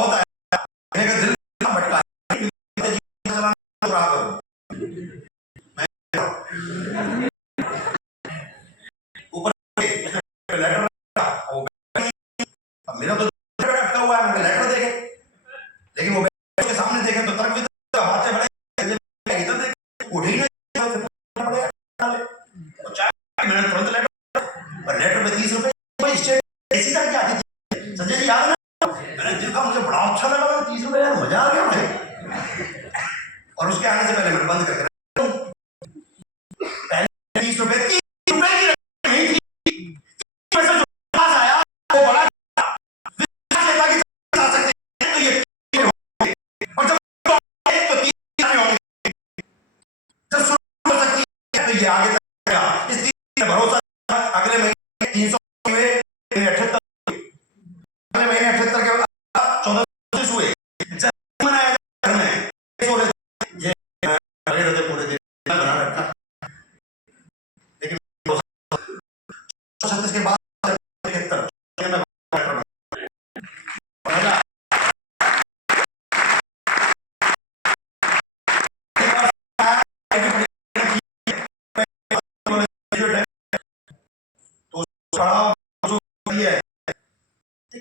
होता है मेरे का दिल भटका रहा करूं ऊपर लेटर मेरा तो अटका हुआ है, लेटर देखे लेकिन वो के सामने देखे तो तर्क भी हाथ से बड़े इधर देख उठे ही नहीं मैंने तुरंत लेटर पे 30 रुपए ऐसी करके आती थी संजय जी, याद है ना? मैंने देखा, मुझे बड़ा अच्छा लगा, मैंने 30 रुपए, यार मजा आ गया मुझे। और उसके आने से पहले मैंने बंद करके पहले 30 रुपए की नहीं थी, पैसा जो पास आया वो बड़ा आ सकते तो ये और जब एक तो 30 होंगे जब शुरू हो सकती है तो ये आगे तक गया। इस 30 में भरोसा अगले महीने 300 हुए, 78 अगले महीने 78 के बाद 14 हुए। मनाया घर में ये लगे रहते पूरे दिन बना रखा, लेकिन 36 के बाद 71 में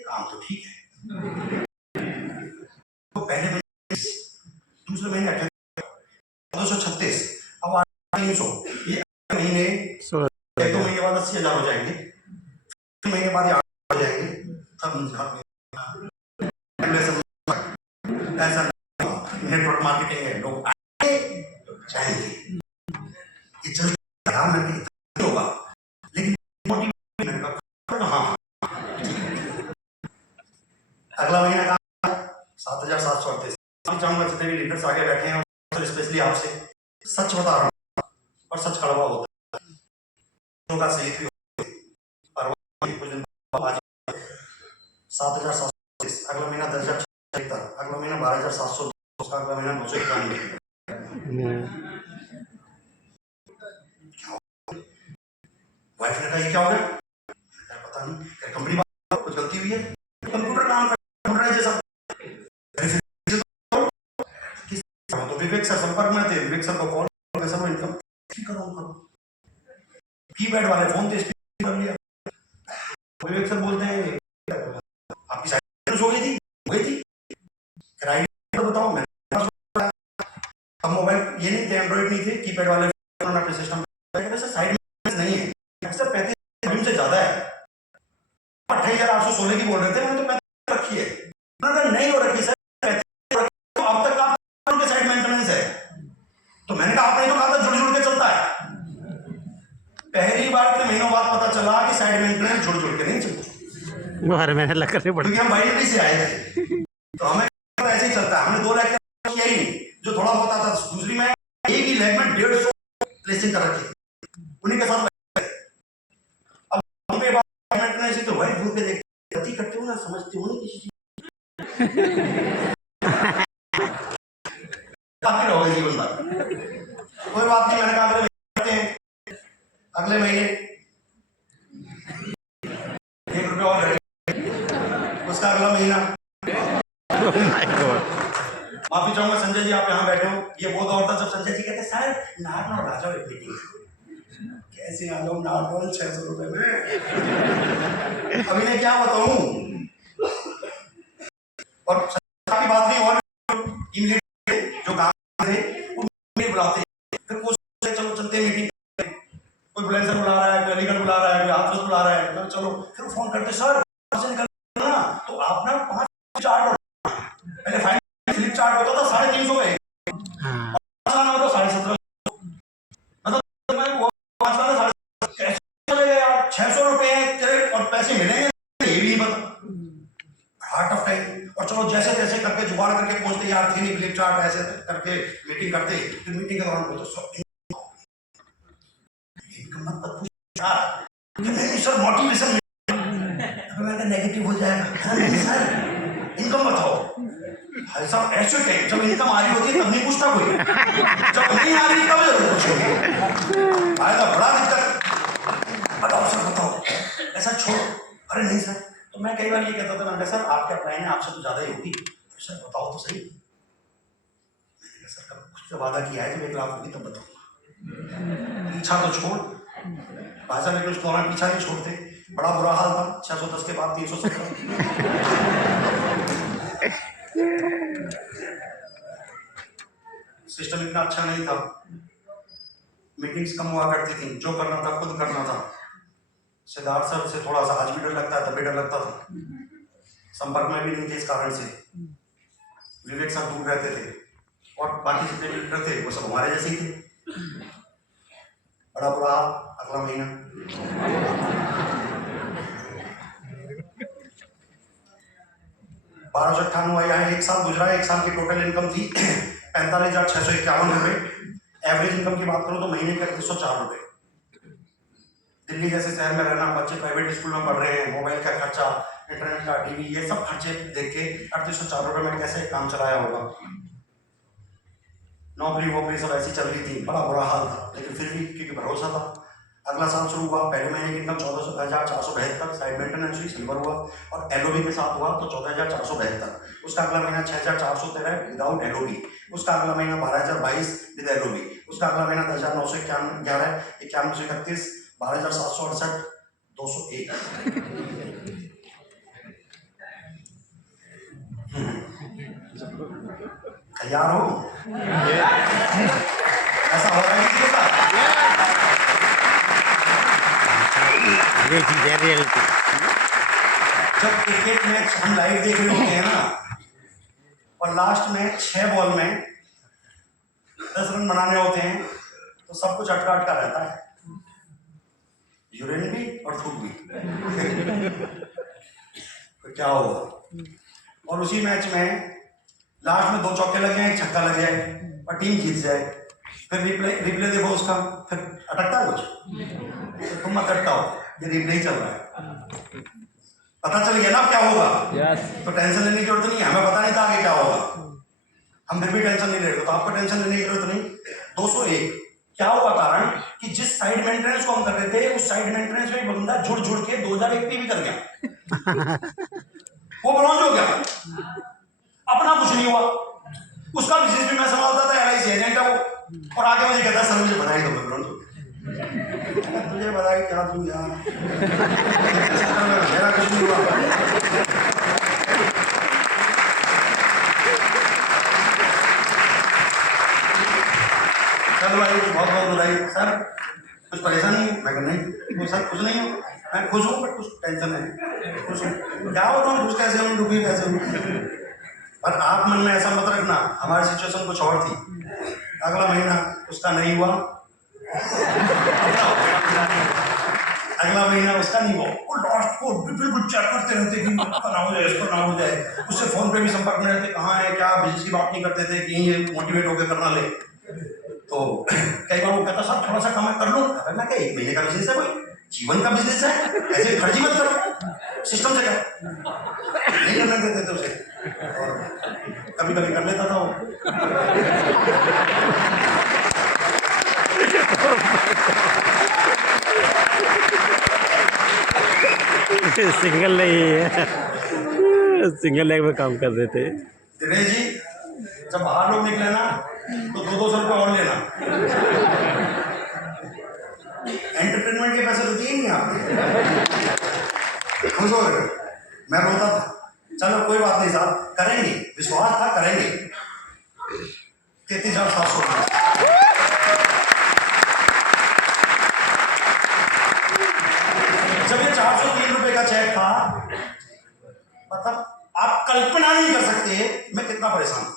काम तो ठीक है। तो पहले महीने दूसरे महीने 236, अब 300, ये महीने 2 महीने बाद 80,000 हो जाएंगे, 3 महीने बाद 8 हो जाएंगे, तब ऐसा नेटवर्क मार्केटिंग है, लोग जाएंगे, ये चलता होगा, लेकिन हाँ अगला महीना 7,738। चाहूंगा जितने भी लीडर्स आगे बैठे हैं स्पेशली आपसे सच बता रहा हूँ, और सच कड़वा होता है का सही भी और कुछ दिन बाद 7,738, अगला महीना 10,076, अगला महीना 12,700, अगला महीना 991। वाइफ ने कहा ये क्या हो गया, पता नहीं कंपनी कुछ गलती हुई है, कंप्यूटर काम कर रहा है जैसा। तो विवेक सर संपर्क में थे, विवेक सर को कॉल करके सर इनकम करो, कीपैड वाले फोन थे, स्पीकर कर लिया। विवेक सर बोलते हैं आपकी साइट हो गई थी तो बताओ। मैं अब मोबाइल ये नहीं थे, एंड्रॉइड नहीं थे, कीपैड वाले अपने सिस्टम साइड में नहीं है, 35 से ज्यादा है, 28,816 की बोल रहे थे, मैंने तो 35 रखी है, नहीं हो रखी सर, तो अब तक आपके साइड मेंटेनेंस है, तो मैंने कहा आपने तो कहा था जुड़ के चलता है। पहली बार के महीनों बाद पता चला कि साइड मेंटेनेंस जुड़ के नहीं चलता, वो हर महीने लग करनी पड़ती, क्योंकि हम बाइनरी से आए थे, तो हमें ऐसे ही चलता है। हमने 2 लाख किया ही नहीं, जो थोड़ा बहुत आता था। दूसरी में एक ही लैब में 150 प्लेसिंग कर रखी, उन्हीं के साथ अब हम पे मेंटेनेंस तो वही दूर पे देखते गति करते हो ना, समझते हो नहीं किसी चीज काफी रहोगे जीवन भर, कोई बात नहीं। मैंने कहा अगले महीने 1 रुपया और घटे, उसका अगला महीना। माफी चाहूंगा संजय जी, आप यहाँ बैठे हो, ये वो दौर था जब संजय जी कहते सर नार्मल राजा एक मीटिंग, कैसे आ जाऊं नार्मल 600 रुपए में, अभी ने क्या बताऊं। और की बात नहीं, और जो काम थे उन्हें बुलाते, फिर कोशिश चलो चलते मीटिंग, कोई बुलेंसर बुला रहा है, कोई अलीगढ़ बुला रहा है, कोई हाथरस बुला रहा है, तो चलो फिर फोन करते सर से निकलना ना, तो आप ना 5 चार्ट पहले फाइल फ्लिप चार्ट होता था 350 में, आसान होता 1750, मतलब मैं वो 5 वाला 1750 चले गए यार, 600 रुपए और पैसे मिलेंगे ये भी नहीं पता, हार्ट ऑफ टाइम। और चलो जैसे तैसे करके जुगाड़ करके पहुंचते यार, थी नहीं फ्लिप चार्ट, ऐसे करके मीटिंग करते, फिर मीटिंग के दौरान बोलते नहीं सर मोटिवेशन नेगेटिव हो जाएगा, नहीं सर इनकम बताओ। भाई साहब ऐसे टाइम जब इनकम आ रही होती है तब नहीं पूछता कोई, जब नहीं आ रही तब जरूर पूछोगे, आएगा बड़ा दिक्कत। बताओ सर बताओ, ऐसा छोड़ो, अरे नहीं सर, तो मैं कई बार ये कहता था, मैंने कहा सर आप क्या प्लान है, आपसे तो ज्यादा ही होगी, सर बताओ तो सही। मैंने कहा सर कब कुछ तो वादा किया है, जब 1 लाख होगी तब बताऊंगा, पीछा तो छोड़। भाई साहब लेकिन उस दौरान पीछा नहीं छोड़ते, बड़ा बुरा हाल था। 610 के बाद 317। सिस्टम इतना अच्छा नहीं था, मीटिंग्स कम हुआ करती थी, जो करना था खुद करना था। सिद्धार्थ सर से थोड़ा सा आज भी डर लगता है, तब भी डर लगता था, संपर्क में भी नहीं थे इस कारण से। विवेक सर दूर रहते थे और बाकी जितने लीडर थे वो सब हमारे जैसे ही थे। बड़ा बुरा अगला महीना 1298 आया, 1 साल गुजरा, 1 साल की टोटल इनकम थी 45,651 रुपए। एवरेज इनकम की बात करूं तो महीने का 304 रुपए। दिल्ली जैसे शहर में रहना, बच्चे प्राइवेट स्कूल में पढ़ रहे हैं, मोबाइल का खर्चा, इंटरनेट का, टीवी, ये सब खर्चे देख के 304 रुपए में कैसे काम चलाया होगा। नौकरी वोकरी सब ऐसी चल रही थी, बड़ा बुरा हाल था, लेकिन फिर भी क्योंकि भरोसा था। अगला साल शुरू हुआ, पहले महीने की इनकम 14,472, साइड मेंटेनेंस हुई, सिल्वर हुआ और एलओबी के साथ हुआ तो 14,472। उसका अगला महीना 6,413 विदाउट एलओबी। उसका अगला महीना 12,022 विद एलओबी। उसका अगला महीना 10,911, 9131, 12,768, 201। तैयार हो? ऐसा हो रहा है किसी के साथ? जब क्रिकेट मैच हम लाइव देख रहे होते हैं ना, और लास्ट में 6 बॉल में 10 रन बनाने होते हैं, तो सब कुछ अटका अटका रहता है, यूरिन भी और थूक भी। तो क्या होगा? और उसी मैच में लास्ट में 2 चौके लग जाए, 1 छक्का लग जाए और टीम जीत जाए, फिर रिप्ले देखो उसका, फिर अटकता है कुछ? तो तुम मत अटकाओ, ये रिप्ले ही चल रहा है, पता चल गया ना क्या होगा। तो टेंशन लेने की जरूरत नहीं है, हमें पता नहीं था आगे क्या होगा, हम फिर भी टेंशन नहीं ले रहे, तो आपको टेंशन लेने की जरूरत नहीं। 201 क्या हुआ? कारण कि जिस साइड मेंटेनेंस को हम कर रहे थे, उस साइड मेंटेनेंस में बंदा जुड़ जुड़ के 2001 भी कर गया। वो ब्रॉन्ज हो गया, अपना कुछ नहीं हुआ, उसका बिजनेस भी मैं संभालता था, एलआईसी एजेंट है वो, और आगे मुझे कहता है सर मुझे बधाई दो, मैं ब्रॉन्ज हो गया। तुझे बधाई क्या दूं यार, मेरा कुछ नहीं हुआ। चलो भाई बहुत बहुत बधाई सर, कुछ परेशानी है? मैं नहीं सर कुछ नहीं हो, मैं खुश हूँ, बट कुछ टेंशन है, खुश हूँ। क्या होता हूँ, खुश कैसे हूँ, दुखी कैसे हूँ? पर आप मन में ऐसा मत रखना, हमारी सिचुएशन कुछ और थी। अगला महीना उसका नहीं हुआ, अगला महीना उसका नहीं हुआ, वो लास्ट को बिल्कुल चेक करते रहते कि इसका ना हो जाए, इसका ना हो जाए, उससे फोन पे भी संपर्क में रहते, कहाँ है क्या, बिजनेस की बात नहीं करते थे कि ये मोटिवेट होकर करना ले। तो कई बार वो कहता साहब थोड़ा सा कम कर लो, मैं क्या 1 महीने का बिजनेस है, कोई जीवन का बिजनेस है, ऐसे फर्जी मत करो, सिस्टम से कर, नहीं करने देते थे उसे, और कभी कभी कर लेता था वो। सिंगल नहीं है, सिंगल लेग में काम कर रहे थे। दिनेश जी जब बाहर लोग निकले ना तो 200 रुपये और लेना, एंटरटेनमेंट के पैसे तो दिए नहीं आपने, खुश हो गए, मैं रोता था। चलो कोई बात नहीं साहब, करेंगे, विश्वास था करेंगे। 33,700 जब ये 403 रुपए का चेक था, मतलब आप कल्पना नहीं कर सकते मैं कितना परेशान था,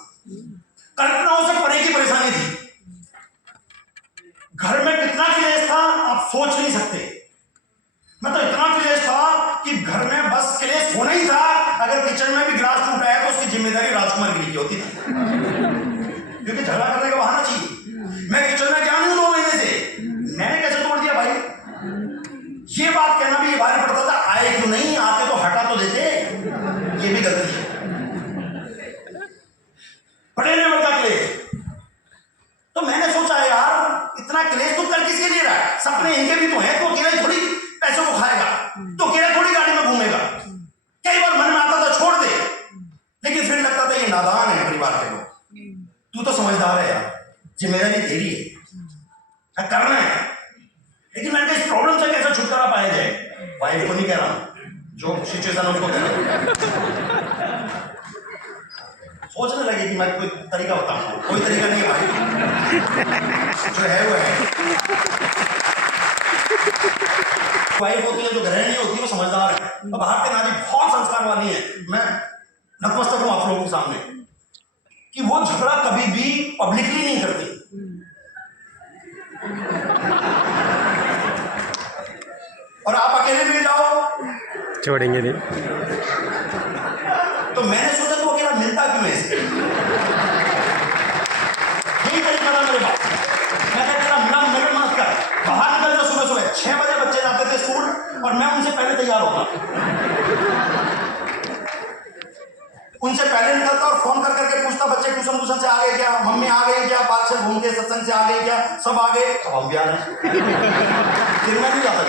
कल्पनाओं से परे की परेशानी थी। घर में कितना क्लेश था आप सोच नहीं सकते, मैं तो इतना क्लेश था कि घर में बस क्लेश होना ही था, अगर किचन में भी गिलास टूटा है तो उसकी जिम्मेदारी राजकुमार गिरी की होती थी, क्योंकि झगड़ा करने का बहाना चाहिए। मैं किचन में गया नहीं 2 महीने से, मैंने कैसे तोड़ दिया भाई, ये बात कहना भी भारी पड़ता था, आए क्यों नहीं, आते तो हटा तो देते, ये भी गलती है, बड़े लेवल का क्लेश। तो मैंने सोचा यार इतना क्लेश तो कर किसके लिए रहा है, सपने इनके भी तो हैं, तो अकेला थोड़ी पैसों को खाएगा, तो अकेला थोड़ी गाड़ी में घूमेगा, नादान है परिवार के लोग। तू तो समझदार है यार, जिम्मेदारी तेरी है, करना है। लेकिन मैंने इस प्रॉब्लम से कैसे छुटकारा पाया जाए? वाइफ को नहीं कह रहा, जो सिचुएशन है उसको कह रहा हूं। सोचने लगे कि मैं कोई तरीका बताऊंगा, कोई तरीका नहीं है भाई, जो है वो है। वाइफ होती है, जो गृहिणी होती है, वो समझदार है। तो भारतीय नारी बहुत संस्कार वाली है। मैं नतमस्तक हूं आप लोगों के सामने कि वो झगड़ा कभी भी पब्लिकली नहीं करती। और आप अकेले मिल जाओ छोड़ेंगे नहीं। तो मैंने सोचा तो अकेला मिलता क्यों है इससे? यही तरीका था मेरे पास। मैं कहता मिला मेरे मत कर, बाहर निकल जा सुबह सुबह 6 बजे बच्चे जाते थे स्कूल और मैं उनसे पहले तैयार होता, उनसे पहले निकलता और फोन कर करके पूछता बच्चे ट्यूशन से आ गए क्या, मम्मी आ गई क्या, पार्क से घूम के सत्संग से आ गए क्या, सब आ गए, अब हम भी आ रहे हैं। फिर मैं नहीं जाता,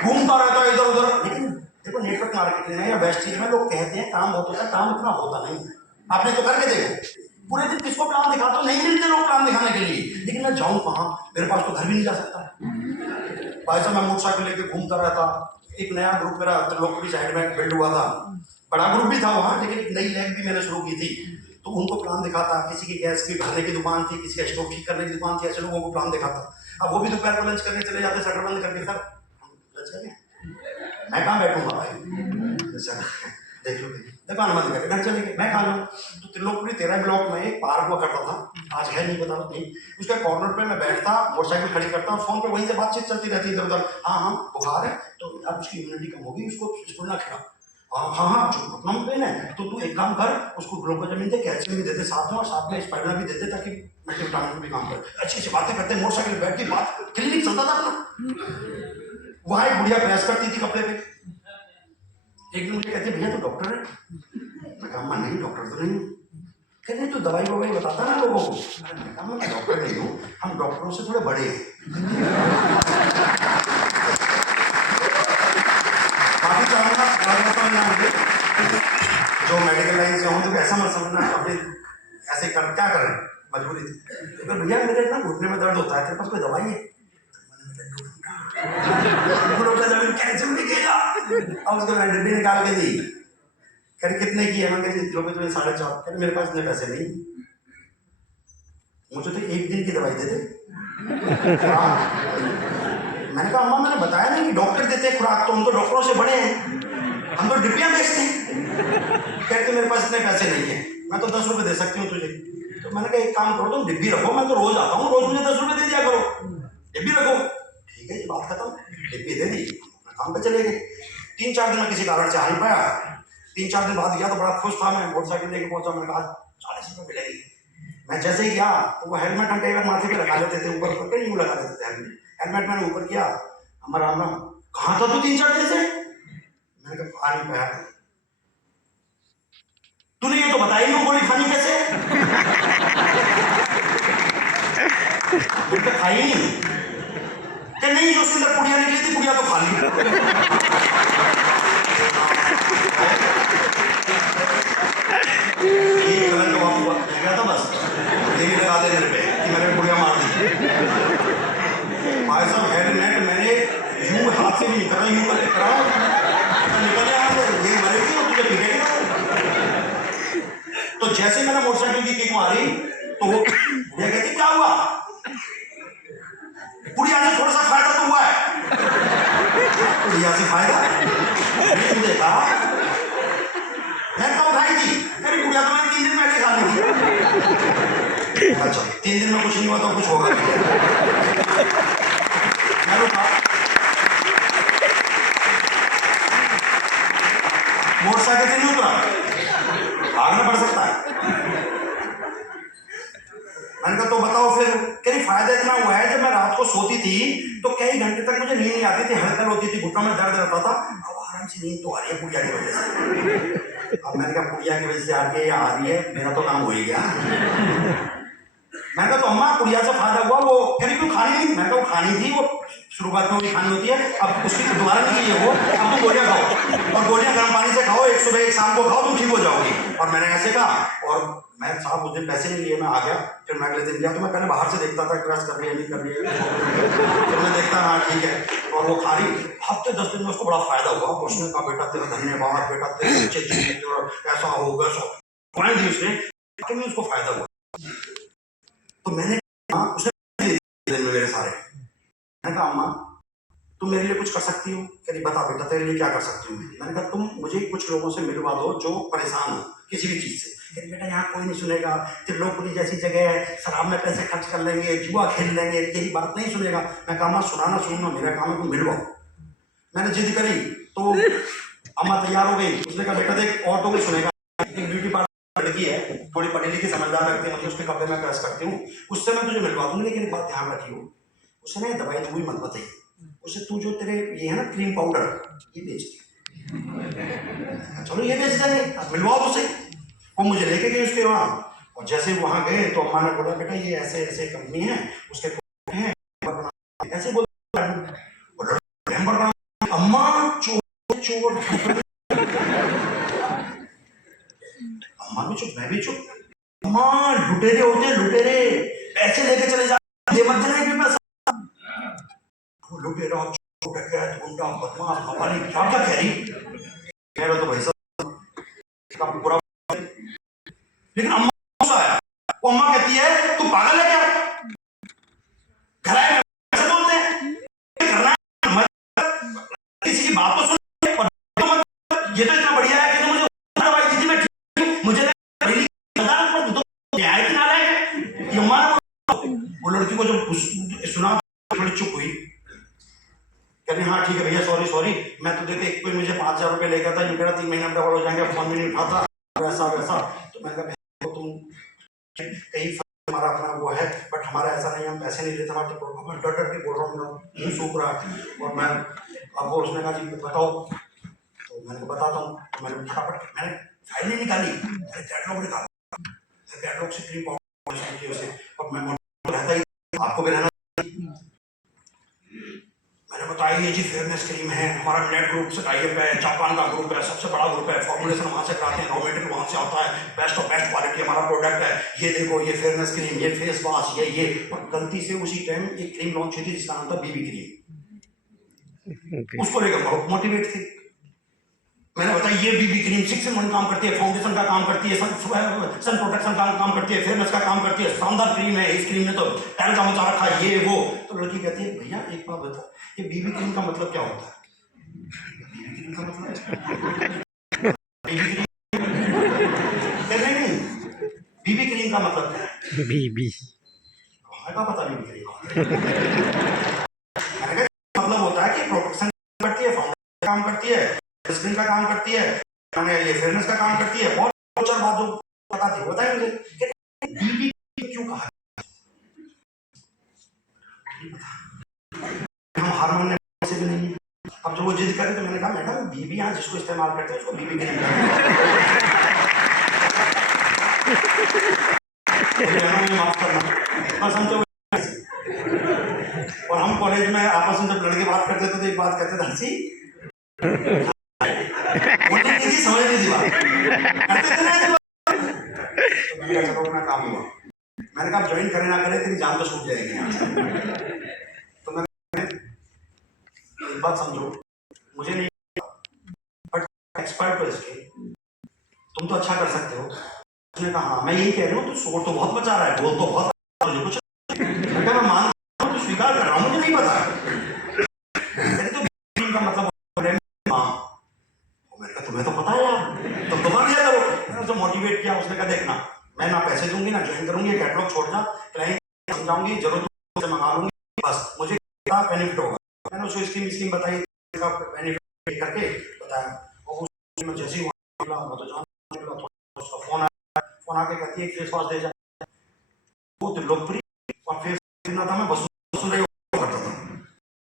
घूमता रहता इधर उधर। लेकिन देखो नेटवर्क मार्केटिंग में या वेस्टेज में लोग कहते हैं काम बहुत होता है, काम उतना होता नहीं। आपने तो करके देखो, पूरे दिन किसको प्लान दिखाता हूँ, नहीं मिलते लोग प्लान दिखाने के लिए। लेकिन मैं जाऊँ कहाँ, मेरे पास तो घर भी नहीं जा सकता। भाई साहब मैं मोटरसाइकिल लेके घूमता रहता। एक नया ग्रुप मेरा त्रिलोकपुरी साइड में बिल्ड हुआ था, बड़ा ग्रुप भी था वहाँ, लेकिन एक नई लैब भी मैंने शुरू की थी। तो उनको प्लान दिखाता, किसी की गैस की भरने की दुकान थी, किसी का स्टोव ठीक करने की दुकान थी, ऐसे लोगों को प्लान दिखाता। अब वो भी दोपहर को लंच करने चले जाते, शटर बंद करके, सर लंच करें, मैं कहाँ बैठूंगा भाई, देख लो देखो अनुमति करके घर चले गए, मैं खा लूँ। तो त्रिलोकपुरी 13 ब्लॉक में एक पार्क हुआ करता था, आज है नहीं पता नहीं, उसके कॉर्नर पे मैं बैठता, मोटरसाइकिल खड़ी करता और फोन पे वहीं से बातचीत चलती रहती इधर उधर। हाँ बुखार है तो अब उसकी इम्यूनिटी कम होगी, उसको स्कूल ना खिला। हाँ जो घुटना में पेन है तो तू एक काम कर, उसको ग्लूकोजामिन दे, कैल्शियम भी देते साथ में, और साथ में स्पाइरल भी देते ताकि मल्टीविटामिन भी काम करे। अच्छी अच्छी बातें करते, मोटरसाइकिल बैठ के बात, क्लिनिक चलता था अपना। वहाँ एक बुढ़िया प्रेस करती थी कपड़े पे। एक दिन मुझे कहते भैया तो डॉक्टर है? मैं कहा नहीं डॉक्टर तो नहीं। कहते तो दवाई ववाई बताता ना लोगों को। मैं कहा मैं डॉक्टर नहीं हूँ, हम डॉक्टरों से थोड़े बड़े हैं। बाकी चाहूँगा जो मेडिकल लाइन से हूँ तो ऐसा मत समझना अपने ऐसे कर क्या करें, मजबूरी थी। तो भैया मेरे ना घुटने में दर्द होता है, तेरे पास कोई दवाई है? कैल्शियम दिखेगा। अब उसको मैंने डिब्बी निकाल के दी, कह कितने की है? मैं कहा जो भी तुम्हें 4.5। कह मेरे पास इतने पैसे नहीं, मुझे तो एक दिन की दवाई दे दे। मैंने कहा अम्मा मैंने बताया नहीं कि डॉक्टर देते हैं खुराक, तो हम तो डॉक्टरों से बड़े हैं, हम तो डिब्बियां बेचते हैं। कहते मेरे पास इतने पैसे नहीं है, मैं तो 10 रुपये दे सकती हूँ तुझे। तो मैंने कहा एक काम करो तुम डिब्बी रखो, मैं तो रोज आता हूँ, रोज मुझे 10 रुपये दे दिया करो, डिब्बी रखो। ठीक है ये बात खत्म, डिब्बी दे दी, काम पे चले गए। 3-4 दिन में किसी कारण से आ नहीं पाया। 3-4 दिन बाद गया तो बड़ा खुश था, मैं मोटरसाइकिल लेके पहुंचा। मैंने कहा 40 रुपये मिलेगी। मैं जैसे ही गया तो वो हेलमेट हम कई बार माथे पे लगा लेते थे, ऊपर कहीं यूँ लगा देते थे हेलमेट मैंने ऊपर किया, हमारा राम राम, कहाँ था तू 3-4 दिन से? मैंने कहा खा नहीं पाया। तूने ये तो बताया नहीं गोली खानी कैसे? तो खाई नहीं कि नहीं, जो उसके अंदर पुड़िया निकली थी, पुड़िया तो खा ली। गया था बस ये भी लगा दे मेरे पे कि मैंने पुड़िया मार दी। भाई साहब हेलमेट मैंने यूं हाथ से भी नहीं करा, यूं करके कराओ निकले यहाँ से, ये मरेगी और तुझे पिटेगी। तो जैसे मैंने मोटरसाइकिल की किक मारी तो वो ये कहती क्या हुआ? पुड़िया से थोड़ा सा फायदा तो हुआ है। पुड़िया से फायदा तुझे कहा मैं कब खाई थी? अरे पुड़िया तो मैंने 3 दिन पहले खा ली थी। अच्छा 3 दिन में कुछ नहीं हुआ तो कुछ होगा नहीं। मैं रुका, मोटरसाइकिल से नहीं उतरा, भागना पड़ सकता है। मैंने कहा तो बताओ फिर? कहीं फायदा इतना हुआ है जब मैं रात को सोती थी तो कई घंटे तक मुझे नींद नहीं आती थी, हड़कन होती थी, घुटनों में दर्द रहता था। अब आराम से नींद तो आ रही है पुड़िया की वजह से। अब मैंने कहा पुड़िया की वजह से आ रही है या आ रही है, मेरा तो काम हो ही गया। मैंने कहा तो अम्मा पुड़िया से फायदा हुआ, वो कह रही क्यों खानी नहीं? मैंने कहा खानी थी, वो शुरुआत में वही खानी होती है, अब उसकी दोबारा नहीं चाहिए वो, अब तुम गोलियां खाओ और गोलियां गर्म पानी से खाओ, एक सुबह एक शाम को खाओ, तुम ठीक हो जाओगी। और मैंने ऐसे कहा, और मैं साहब उस दिन पैसे नहीं लिए, मैं आ गया। फिर मैं अगले दिन गया तो मैं पहले बाहर से देखता था क्रश कर रही है नहीं कर रही है, फिर मैं देखता हाँ ठीक है, और वो खा रही। हफ्ते 10 दिन में उसको बड़ा फायदा हुआ। उसने कहा बेटा तेरा धन्यवाद, बेटा तेरे बच्चे ऐसा हो वैसा पॉइंट दी उसने, कि मैं उसको फायदा हुआ। तो मैंने उसने दिन में मेरे सारे, मैंने कहा अम्मा तुम मेरे लिए कुछ कर सकती हो? कह रही बता बेटा तेरे लिए क्या कर सकती हूँ? मैंने कहा तुम मुझे कुछ लोगों से मिलवा दो जो परेशान हो किसी भी चीज से। कह रही बेटा यहाँ कोई नहीं सुनेगा, त्रिलोकपुरी जैसी जगह है, शराब में पैसे खर्च कर लेंगे, जुआ खेल लेंगे, यही बात नहीं सुनेगा। मैं कहा अम्मा सुनाना सुनना मेरा काम है, तुम मिलवाओ। मैंने जिद करी तो अम्मा तैयार हो गई। उसने कहा बेटा देख और तो कोई सुनेगा, एक ब्यूटी पार्लर लड़की है, थोड़ी पढ़ी लिखी समझदार लगती है मुझे, उसके कपड़े में प्रेस करती हूँ, उससे मैं तुझे मिलवा दूंगी, लेकिन एक बात ध्यान रखियो, उसे ना दवाई दवाई मत बताइए, उसे तू जो तेरे ये है ना क्रीम पाउडर ये बेच दे। चलो ये बेच देंगे, मिलवाओ तो सही। वो मुझे लेके गए उसके वहाँ, और जैसे वहाँ गए तो अम्मा ने बोला बेटा ये ऐसे ऐसे कंपनी है, उसके हैं ऐसे बोल अम्मा चोर चोर। अम्मा भी चुप, मैं भी चुप। अम्मा लुटेरे होते हैं लुटेरे, पैसे लेके चले जाते, दे मत देना भी पैसा। लुटेरा डकैत गुंडा बदमाश पता नहीं क्या क्या कह रही, कह रहा तो भाई साहब बुरा। लेकिन अम्मा गुस्सा आया, वो अम्मा कहती है तू पागल है क्या, घर आए कैसे बोलते हैं, करना है किसी की बात तो सुन, ये तो इतना बढ़िया है कि मुझे दवाई दी थी मैं ठीक, मुझे न्याय की नारा है। वो लड़की को जब सुना थोड़ी चुप हुई, कहते हाँ ठीक है भैया सॉरी सॉरी, मैं तो देखे कोई मुझे 5,000 रुपये लेकर था, कह रहा 3 महीने में डबल हो जाएंगे, फोन भी नहीं उठाता वैसा वैसा। तो मैंने कहा तुम कहीं हमारा अपना वो है, बट हमारा ऐसा नहीं, हम पैसे नहीं देते हमारे, तो डर डर के बोल रहा हूँ, मुँह सूख रहा है। और मैं अब वो उसने कहा जी बताओ, तो मैंने बताता हूँ। मैंने फटाफट मैंने फाइल नहीं निकाली, कैटलॉग निकाला, कैटलॉग से क्रीम पाउडर उसे, और मैं रहता ही आपको भी रहना। मैंने बताया ये जी फेयरनेस क्रीम है, हमारा नेट ग्रुप से टाइप है, जापान का ग्रुप है, सबसे बड़ा ग्रुप है, फॉर्मुलेशन वहाँ से कराते हैं, रॉ मटेरियल वहाँ से आता है, बेस्ट ऑफ बेस्ट क्वालिटी हमारा प्रोडक्ट है, ये देखो ये फेयरनेस क्रीम, ये फेस वॉश, ये। और गलती से उसी टाइम एक क्रीम लॉन्च हुई थी जिसका नाम था बीबी क्रीम, उसको लेकर बहुत मोटिवेट थे। मैंने बताया ये बीबी क्रीम 6 in 1 काम करती है, फाउंडेशन का काम करती है, सन प्रोटेक्शन का काम करती है, फेयरनेस का काम करती है, शानदार क्रीम है, इस क्रीम ने तो पैर का मचा रखा है, ये वो। तो लड़की कहती है भैया एक बात बता, ये बीबी क्रीम का मतलब क्या होता है? बीबी क्रीम का मतलब नहीं, बीबी क्रीम का मतलब क्या है? बीबी का पता नहीं क्रीम मतलब होता है कि प्रोटेक्शन करती है, फाउंडेशन काम करती है, स्किन का काम करती है, मैंने ये फेयरनेस का काम करती है, बहुत चार बात जो पता थी बताइए मुझे, बीबी क्यों कहा? हम हार मानने से भी नहीं है। अब जब वो जिद करे तो मैंने कहा मैडम बीबी यहाँ जिसको इस्तेमाल करते हैं उसको बीबी क्रीम माफ करना बस हम तो। और हम कॉलेज में आपस में जब लड़के बात करते थे तो एक बात कहते थे हंसी समझ नहीं थी बात करते थे ना, चलो अपना काम हुआ। मैंने कहा ज्वाइन करे ना करे तेरी जान तो छूट जाएगी यहाँ से। तो मैं एक बात समझो, मुझे नहीं बट एक्सपर्ट हो इसके, तुम तो अच्छा कर सकते हो। उसने कहा हाँ मैं यही कह रही हूँ, तो शोर तो बहुत बचा रहा है, बोल तो बहुत कुछ, मैं मान तो स्वीकार कर रहा हूँ, मुझे नहीं पता। तो का मतलब मैंने कहा तुम्हें तो पता है यार, तुम तो मान लिया करो। मैंने उसे मोटिवेट किया, उसने कहा देखना मैं ना पैसे दूंगी ना ज्वाइन करूंगी, कैटलॉग छोड़ जा, क्लाइंट समझाऊंगी, जरूरत से मंगा लूंगी, बस मुझे क्या बेनिफिट होगा। मैंने उसको स्कीम बताई, बेनिफिट करके बताया। और उसमें जैसे ही उसका फोन आके कहती है फेस वॉश दे जा, वो तो लोकप्रिय और फेस खरीदना था, मैं वसुंधरा करता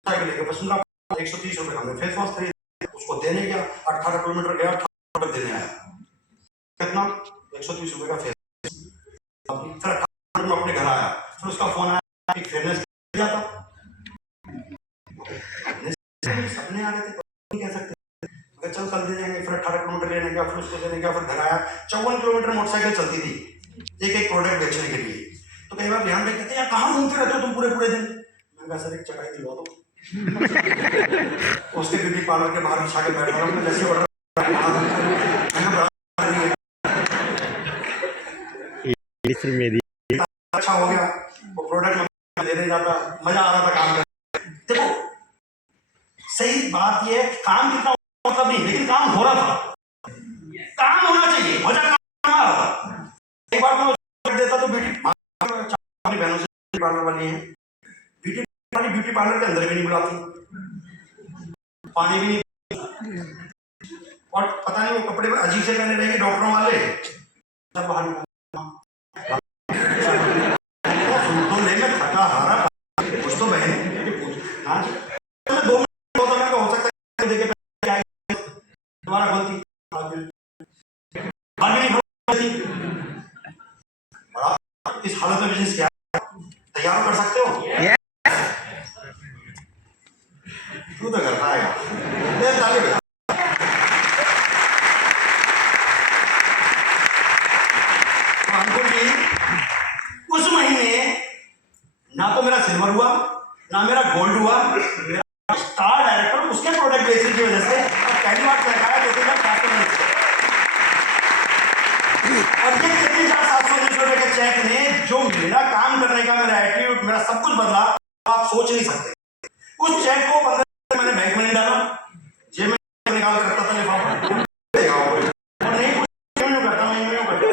था लेके वसुंधरा 130 रुपये का फेस वॉश खरीद, उसको देने गया, 18 किलोमीटर गया, 18 देने आया, कितना 130 रुपये का फेस। फिर 18 में अपने घर आया, फिर उसका फोन आया कि फेयरनेस जाता, कहने आ रहे थे, नहीं कह सकते, चल कल दे जाएंगे, फिर 18 किलोमीटर लेने गया, फिर उसको देने गया, फिर घर आया। 54 किलोमीटर मोटरसाइकिल चलती थी एक प्रोडक्ट बेचने के लिए। तो कई बार ध्यान में कहते हैं कहाँ घूमते रहते हो तुम पूरे पूरे दिन। मैंने कहा सर एक चटाई दिलवा दो। उसके ब्यूटी पार्लर के बाहर बिछा के बैठा रहा, जैसे ऑर्डर मेरी अच्छा हो गया, वो प्रोडक्ट देने जाता, मजा आ रहा था काम करने। देखो सही बात ये है, काम कितना मतलब नहीं, लेकिन काम हो रहा था, काम होना चाहिए, मजा काम आ रहा था। एक बार मैं देता तो ब्यूटी बहनों से पार्लर वाली है, ब्यूटी पार्लर के अंदर भी नहीं बुलाती, पानी भी नहीं, और पता नहीं वो कपड़े अजीब से पहने रहेंगे डॉक्टरों वाले, सब बाहर तो ले मैं थका हारा कुछ तो बहन। हाँ 2 मिनट हो सकता है देखे तुम्हारा गलती बड़ा इस हालत में बिजनेस क्या तैयार कर सकते हो? तू तो कर पाएगा। उस महीने ना तो मेरा सिल्वर हुआ ना मेरा गोल्ड हुआ, मेरा स्टार डायरेक्टर उसके प्रोडक्ट बेचने की वजह से पहली बार लगाया 2,700 और ये 3,700 रुपए के चेक ने जो मेरा काम करने का, मेरा एटीट्यूड, मेरा सब कुछ बदला, आप सोच नहीं सकते। उस चेक को 15 मैंने बैंक में नहीं डाला, जेब में निकाल कर रखता था लिफाफा, और नहीं कुछ यूं करता, मैं यूं करता,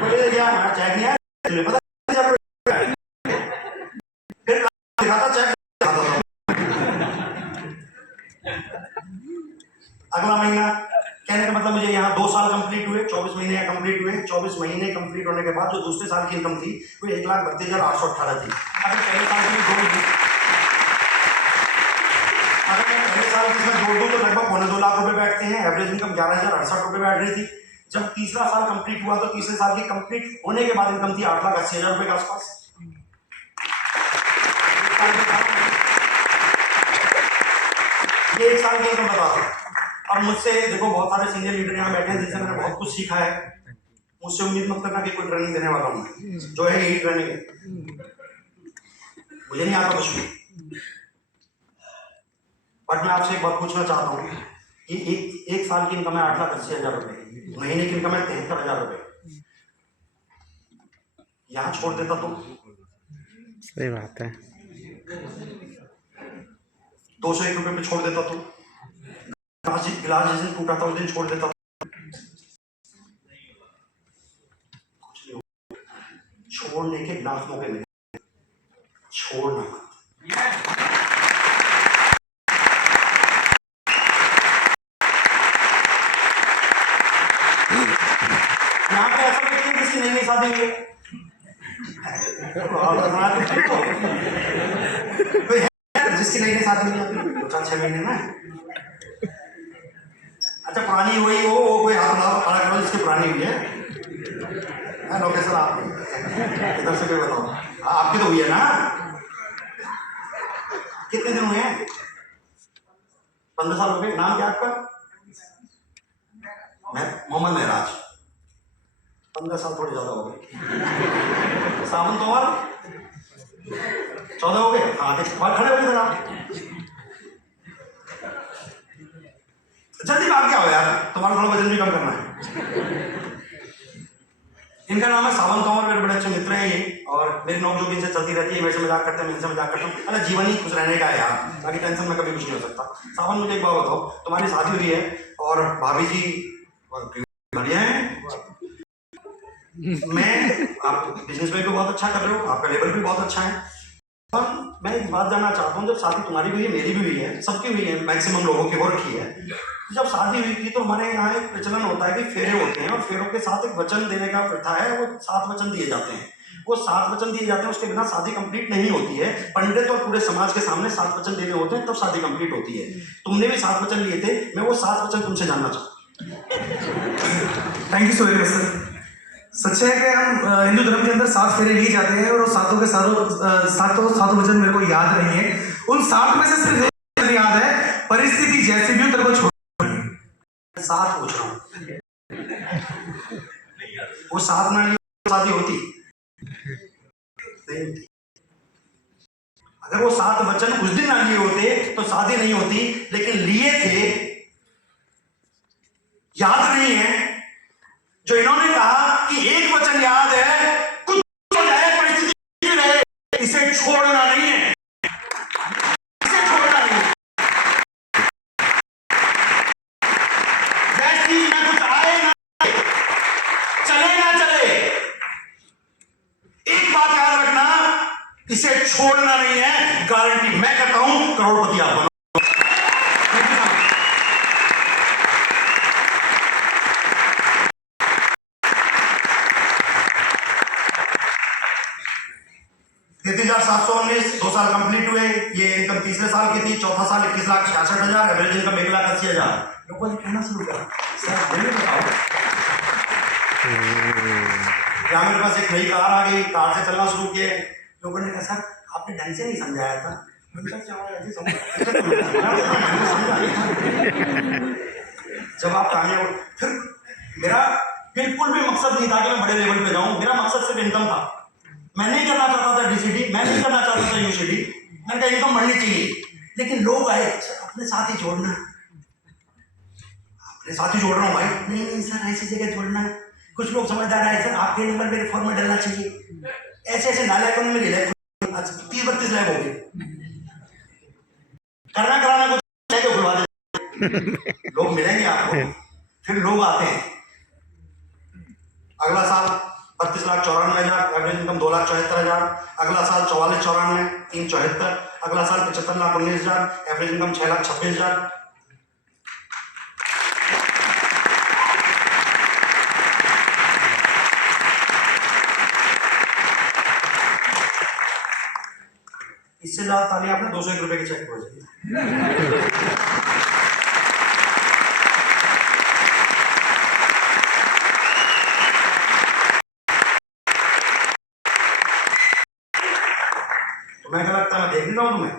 बोले क्या हमारा चेक नहीं आया, पता फिर दिखाता चेक दिखाता था। अगला महीना कहने का मतलब मुझे यहाँ 2 साल कंप्लीट हुए, 24 महीने कंप्लीट हुए। 24 महीने कंप्लीट होने के बाद जो दूसरे साल की इनकम थी वो 1,32,818 थी। अगर पहले साल की जोड़ दूं, अगर मैं पहले साल की इसमें जोड़ दूं तो लगभग 2.25 लाख रुपए बैठते हैं। एवरेज इनकम 11,068 रुपए बैठ रही थी। जब तीसरा साल कंप्लीट हुआ तो तीसरे साल की कंप्लीट होने के बाद इनकम थी 8,80,000 रुपए के आसपास। ये 1 साल की इनकम बता रहा। और मुझसे देखो बहुत सारे सीनियर लीडर यहाँ बैठे हैं जिनसे मैंने बहुत कुछ सीखा है। मुझसे उम्मीद मत करना कि कोई ट्रेनिंग देने वाला हूँ, जो है यही ट्रेनिंग है, मुझे नहीं आता कुछ भी। बट मैं आपसे एक बात पूछना चाहता हूँ कि एक साल की इनकम है 8,80,000 रुपए, महीने की इनकम है 73,000 रुपए। यहाँ छोड़ देता तो सही बात है, 201 रुपए पे छोड़ देता तो, गिलास जिस दिन टूटा था उस दिन छोड़ देता, कुछ नहीं। छोड़ने के गिलास मौके मिले, छोड़ना मत। यहाँ पे ऐसा व्यक्ति किसी नई शादी हुई है, जिसकी नई शादी हुई है 2-4-6 महीने में। अच्छा पुरानी हुई हो वो कोई हाथ खड़ा करो जिसकी पुरानी हुई है। लोकेशन आप इधर से कोई बताओ, आपकी तो हुई है ना? कितने दिन हुए हैं? 15 साल हो गए। नाम क्या आपका? मैं मोहम्मद महराज। 15 साल थोड़े ज्यादा हो गए। सावन तोमर 14 हो गए। हाँ खड़े हो गए आप, जल्दी भाग क्या हो यार, तुम्हारा थोड़ा वजन भी कम करना है। इनका नाम है सावन तोमर, मेरे बड़े अच्छे मित्र हैं ये, और मेरी नोकझोंक इनसे चलती रहती है। मेरे से मजाक करते हैं, मैं इनसे मजाक करता हूँ। अरे जीवन ही खुश रहने का है यार, बाकी टेंशन में कभी कुछ नहीं हो सकता। सावन मुझे एक बात बताओ, तुम्हारी शादी हुई है और भाभी जी बढ़िया है, मैं आप बिजनेस में भी बहुत अच्छा कर रहे हो, आपका लेवल भी बहुत अच्छा है। और मैं एक बात जानना चाहता हूँ, जब शादी तुम्हारी भी हुई है, मेरी भी हुई है, सबकी हुई है, मैक्सिमम लोगों की हो रखी है। जब शादी हुई थी तो हमारे यहाँ एक प्रचलन होता है कि फेरे होते हैं, और फेरों के साथ एक वचन देने का प्रथा है। वो 7 वचन दिए जाते हैं, वो 7 वचन दिए जाते हैं, उसके बिना शादी कंप्लीट नहीं होती है। पंडित और पूरे समाज के सामने 7 वचन देने होते हैं, तब शादी कंप्लीट होती है। तुमने भी 7 वचन लिए थे, मैं वो 7 वचन तुमसे जानना चाहता हूँ। Thank you so very much sir. सच है कि हम हिंदू धर्म के अंदर 7 फेरे लिए जाते हैं, और सातों के सातों वचन मेरे को याद नहीं है। उन 7 में से सिर्फ एक वचन याद है, परिस्थिति जैसी भी हो तेरे को छोड़ साथ पूछ रहा हूँ, वो साथ ना लिए शादी होती नहीं होती। अगर वो 7 वचन उस दिन ना लिए होते तो शादी नहीं होती, लेकिन लिए थे। याद नहीं है जो इन्होंने कहा कि एक वचन याद है, कुछ हो जाए परिस्थिति रहे, इसे छोड़ना नहीं है, इसे छोड़ना नहीं है। वैसी में कुछ आए ना आए, चले ना चले, एक बात याद रखना, इसे छोड़ना नहीं है। गारंटी मैं करता हूं, करोड़पति आप बनो। $33,719, 2 साल कंप्लीट हुए। ये इनकम तीसरे साल की थी, चौथा साल 21,66,000, एवरेज इनकम 1,80,000। लोगों ने कहना शुरू करा, सर मुझे बताओ क्या मेरे पास एक नई कार आ गई, कार से चलना शुरू किए। लोगों ने कहा सर आपने ढंग से नहीं समझाया था। जब आप कामयाब, फिर मेरा बिल्कुल भी मकसद नहीं था कि मैं बड़े लेवल पे जाऊं। मेरा मकसद सिर्फ इनकम था। मैं नहीं करना चाहता था डीसीडी, मैं नहीं करना चाहता था यूसीडी। मैंने कहा इनकम बढ़नी चाहिए। लेकिन लोग आए, सर अपने साथ ही जोड़ना, अपने साथ ही जोड़ रहा हूँ भाई। नहीं नहीं सर ऐसी जगह जोड़ना। कुछ लोग समझदार आए, सर आपके नंबर मेरे फॉर्म में डलना चाहिए। ऐसे ऐसे नालायकों ने मेरी लाइफ 30-32 लाइफ हो गई। करना कराना कुछ लेके खुलवा दे, लोग मिलेंगे आपको। फिर लोग आते हैं। अगला साल 32,94,000, एवरेज इनकम 2,74,000। अगला साल 44,94, 3,74। अगला साल 75,19,000, एवरेज इनकम 6,26,000। इससे ज्यादा ताली आपने 201 रुपए की चेक हो जाएगी। मैं क्या लगता है मैं देख नहीं रहा हूं तुम्हें?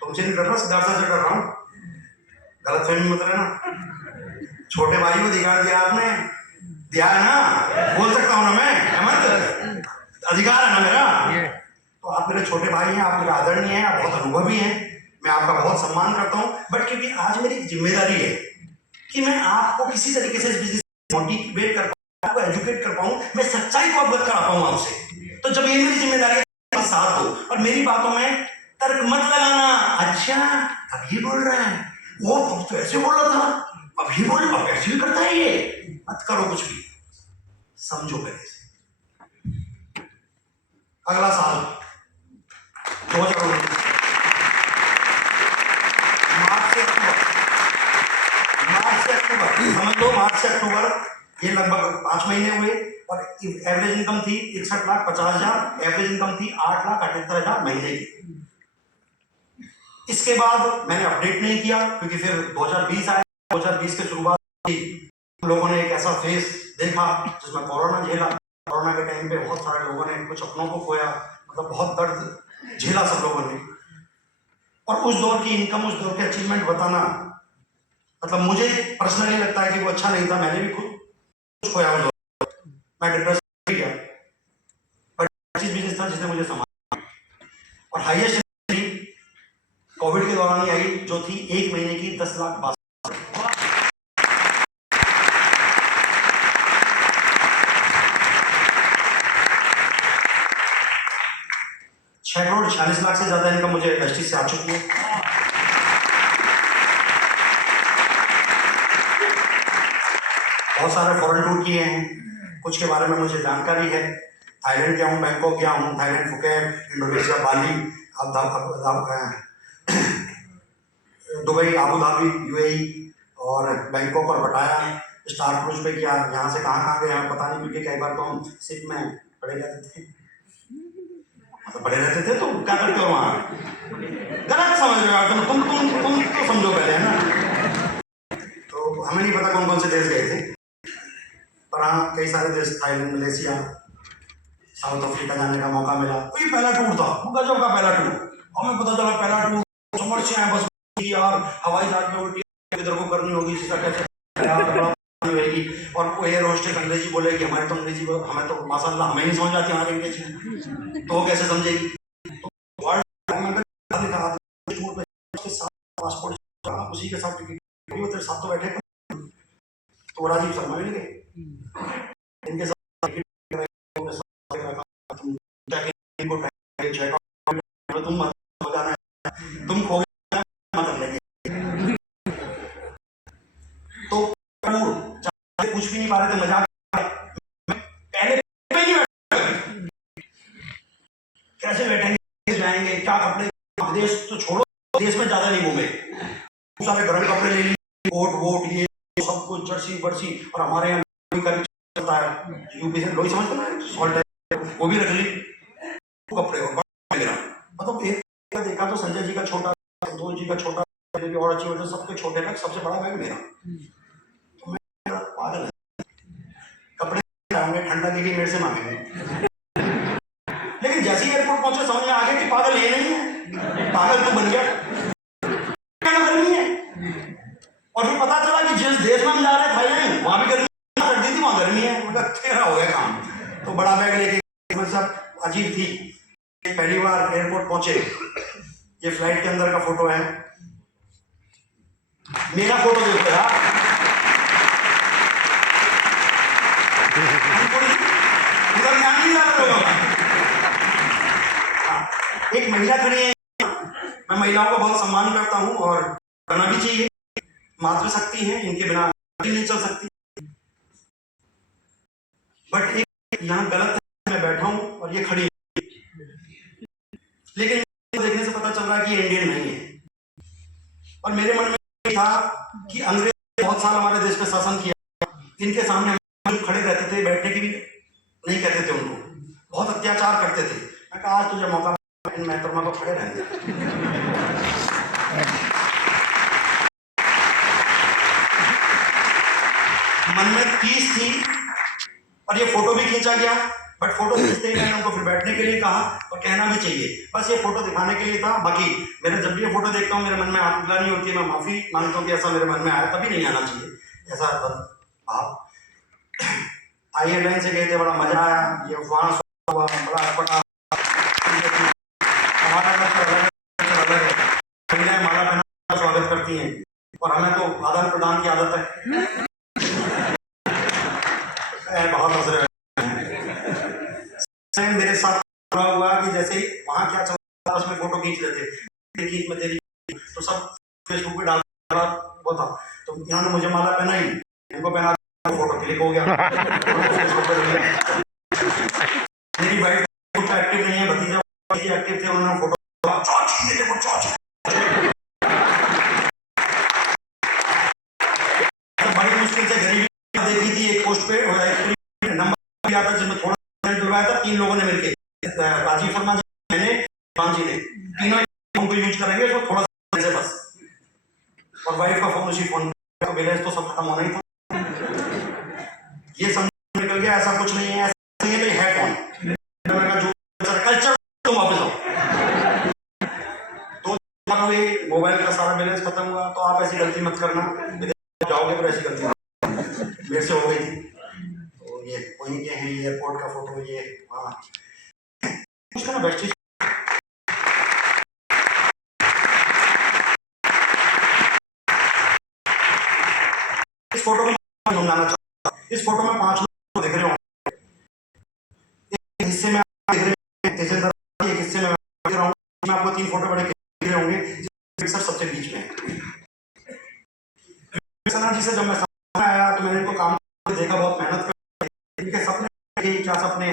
तुमसे नहीं कर रहा, सिद्धार्थ से कर रहा हूं। गलत फहमी मत रहना। छोटे भाई को अधिकार दिया आपने, दिया है ना, बोल सकता हूं ना मैं, अहमद अधिकार है ना मेरा। तो आप मेरे छोटे भाई हैं, आप मेरे आदरणीय हैं, आप बहुत अनुभवी हैं, मैं आपका बहुत सम्मान करता हूं। बट क्योंकि आज मेरी जिम्मेदारी है कि मैं आपको किसी तरीके से इस बिजनेस मोटिवेट कर पाऊं, आपको एजुकेट कर पाऊं, मैं सच्चाई को अवगत करा पाऊं आपसे। तो जब ये मेरी जिम्मेदारी है, साथ दो और मेरी बातों में तर्क मत लगाना। अच्छा अभी बोल रहा है, वो तो ऐसे बोल रहा था, अभी बोल, अब ऐसे भी करता है ये। मत करो कुछ भी, समझो पहले से। अगला साल 2019 मार्च से अक्टूबर, समझ लो मार्च से अक्टूबर, ये लगभग 5 महीने हुए। और एवरेज इनकम थी 61,50,000, एवरेज इनकम थी 8,78,000 महीने की। इसके बाद मैंने अपडेट नहीं किया क्योंकि फिर 2020 आया। 2020 के शुरुआत हम लोगों ने एक ऐसा फेस देखा जिसमें कोरोना झेला। कोरोना के टाइम पे बहुत सारे लोगों ने कुछ अपनों को खोया, मतलब बहुत दर्द झेला सब लोगों ने। और उस दौर की इनकम, उस दौर के अचीवमेंट बताना, मतलब मुझे पर्सनली लगता है कि वो अच्छा नहीं था। मैंने भी खुद कुछ खोया उस दौर, मैं डिप्रेशन हो गया। बट चीज बिजनेस था जिसने मुझे संभाला। और हाईएस्ट कोविड के दौरान ही आई, जो थी 1 महीने की 10,62,000। 6,46,00,000 से ज्यादा इनकम मुझे इंडस्ट्री से आ चुकी है। बहुत सारे फॉरेन टूर किए हैं, कुछ के बारे में मुझे जानकारी है। थाईलैंड गया हूँ, बैंकॉक गया हूँ, थाईलैंड फुकेट, इंडोनेशिया बाली, दुबई, आबू धाबी, यूएई और बैंकॉक और पटाया। स्टार क्रूज पे किया। यहाँ से कहाँ गया पता नहीं, क्योंकि कई बार तो हम शिप में पड़े रहते थे, मतलब पड़े रहते थे। तो क्या करते हो वहाँ? गलत समझ रहे हो तुम तो समझो पहले, है ना। तो हमें नहीं पता कौन कौन से देश गए थे, पर हाँ कई सारे देश, थाईलैंड, मलेशिया, साउथ अफ्रीका जाने का मौका मिला। तो ये पहला टूर था, गजब का पहला टूर। हमें पता चला पहला टूर ऊपर से आए बस यार हवाई जहाज में उल्टी इधर को करनी होगी, इसका कैसे यार बड़ा होगी। और वो एयर होस्टेस अंग्रेजी बोलेगी, हमारे तो अंग्रेजी हमें तो माशाल्लाह हमें नहीं समझ आती हमारी अंग्रेजी, तो वो कैसे समझेगी। तो वर्ल्ड पासपोर्ट उसी के साथ टिकट तेरे साथ तो बैठे तो राजीव शर्मा मिल गए इनके साथ तुम खो कर लेंगे। तो कुछ भी नहीं पा रहे थे, मजाक पहले पे नहीं कैसे बैठेंगे, जाएंगे क्या कपड़े, देश तो छोड़ो, देश में ज्यादा नहीं घूमे, सारे गर्म कपड़े ले लिए, कोट वोट ये सब कुछ जर्सी बर्सी। और हमारे यहाँ चलता है यूपी से लोही समझते हैं सॉल्ट, वो भी रख ली कपड़े। और मतलब एक देखा तो संजय जी का छोटा, संतोष जी का छोटा, और अच्छी वजह सबके छोटे बैग, सबसे बड़ा बैग मेरा। तो मैं पागल है, कपड़े ठंडा देखिए मेरे से मांगेंगे, लेकिन जैसे ही एयरपोर्ट पहुंचे समझ में आ गया कि पागल ये नहीं है, पागल तो बन गया, गर्मी है। और फिर पता चला कि जिस देश में हम जा रहे हैं थाईलैंड, वहां भी गर्मी सर्दी थी, वहां गर्मी है, उनका तेरा हो गया काम। तो बड़ा बैग लेके सब अजीब थी। पहली बार एयरपोर्ट पहुंचे, ये फ्लाइट के अंदर का फोटो है, मेरा फोटो देखते रहा, उधर ध्यान नहीं जा रहा। एक महिला खड़ी है, मैं महिलाओं का बहुत सम्मान करता हूं और करना भी चाहिए, मातृशक्ति है, इनके बिना नहीं चल सकती। बट एक यहाँ गलत है, मैं बैठा हूं और ये खड़ी है, लेकिन देखने से पता चल रहा है कि ये इंडियन नहीं है। और मेरे मन में था कि अंग्रेज बहुत साल हमारे देश पे शासन किया, इनके सामने हम खड़े रहते थे, बैठने की भी नहीं कहते थे, उनको बहुत अत्याचार करते थे। मैं कहा आज तुझे मौका इन महतरमा को खड़े रहने मन में 30 थी। और ये फोटो भी खींचा गया, बट फोटो खींचते ही मैंने उनको फिर बैठने के लिए कहा, और कहना भी चाहिए, बस ये फोटो दिखाने के लिए था। बाकी मेरे जब भी ये फोटो देखता हूँ मेरे मन में आत्मग्लानि नहीं होती है, मैं माफी मांगता हूँ कि ऐसा मेरे मन में आया, तभी नहीं आना चाहिए ऐसा भाव। आई एयरलाइन से गए थे, बड़ा मजा आया, ये वहाँ हुआ बड़ा अटपटा, हमारा अलग है, महिलाएं माला पहना स्वागत करती हैं और हमें तो आदान प्रदान की आदत है। बहुत हंस रहे हैं। मेरे साथ हुआ कि जैसे ही वहाँ क्या चल रहा उसमें फोटो खींच लेते, खींच में तेरी, तो सब फेसबुक पे डाल रहा वो था। तो इन्होंने मुझे माला पहनाई, इनको पहना, फोटो क्लिक हो गया। मेरी वाइफ एक्टिव नहीं है, भतीजा एक्टिव थे, उन्होंने फोटो बड़ी मुश्किल से गरीबी देखी थी एक पोस्ट पे, नंबर आता जिसमें थोड़ा जुड़वाया था, 3 लोगों ने मिलकर, राजीव शर्मा जी, मैंने, पान जी ने, तीनों फोन को यूज करेंगे तो थोड़ा सा बस, और वाइफ का फोन उसी फोन तो बैलेंस तो सब खत्म होना ही था। ये समझ निकल गया ऐसा कुछ नहीं है, ऐसा नहीं है, है कौन जो कल्चर, तुम वापस आओ। तो मोबाइल का सारा बैलेंस खत्म हुआ, तो आप ऐसी गलती मत करना, जाओगे पर ऐसी गलती मेरे से हो गई थी। तो ये वहीं के हैं, एयरपोर्ट का फोटो, ये हाँ उसका ना बेस्ट। इस फोटो में समझाना चाहता हूं, इस फोटो में 5 लोग दिख रहे होंगे, एक हिस्से में आप दिख रहे हैं तेजेंद्र, एक हिस्से में दिख रहा हूं, मैं आपको 3 फोटो बड़े दिख रहे होंगे, जिसमें सबसे बीच में सना जी से जब मैं सामने आया तो मैंने इनको काम देखा, बहुत मेहनत कर, इनके सपने क्या सपने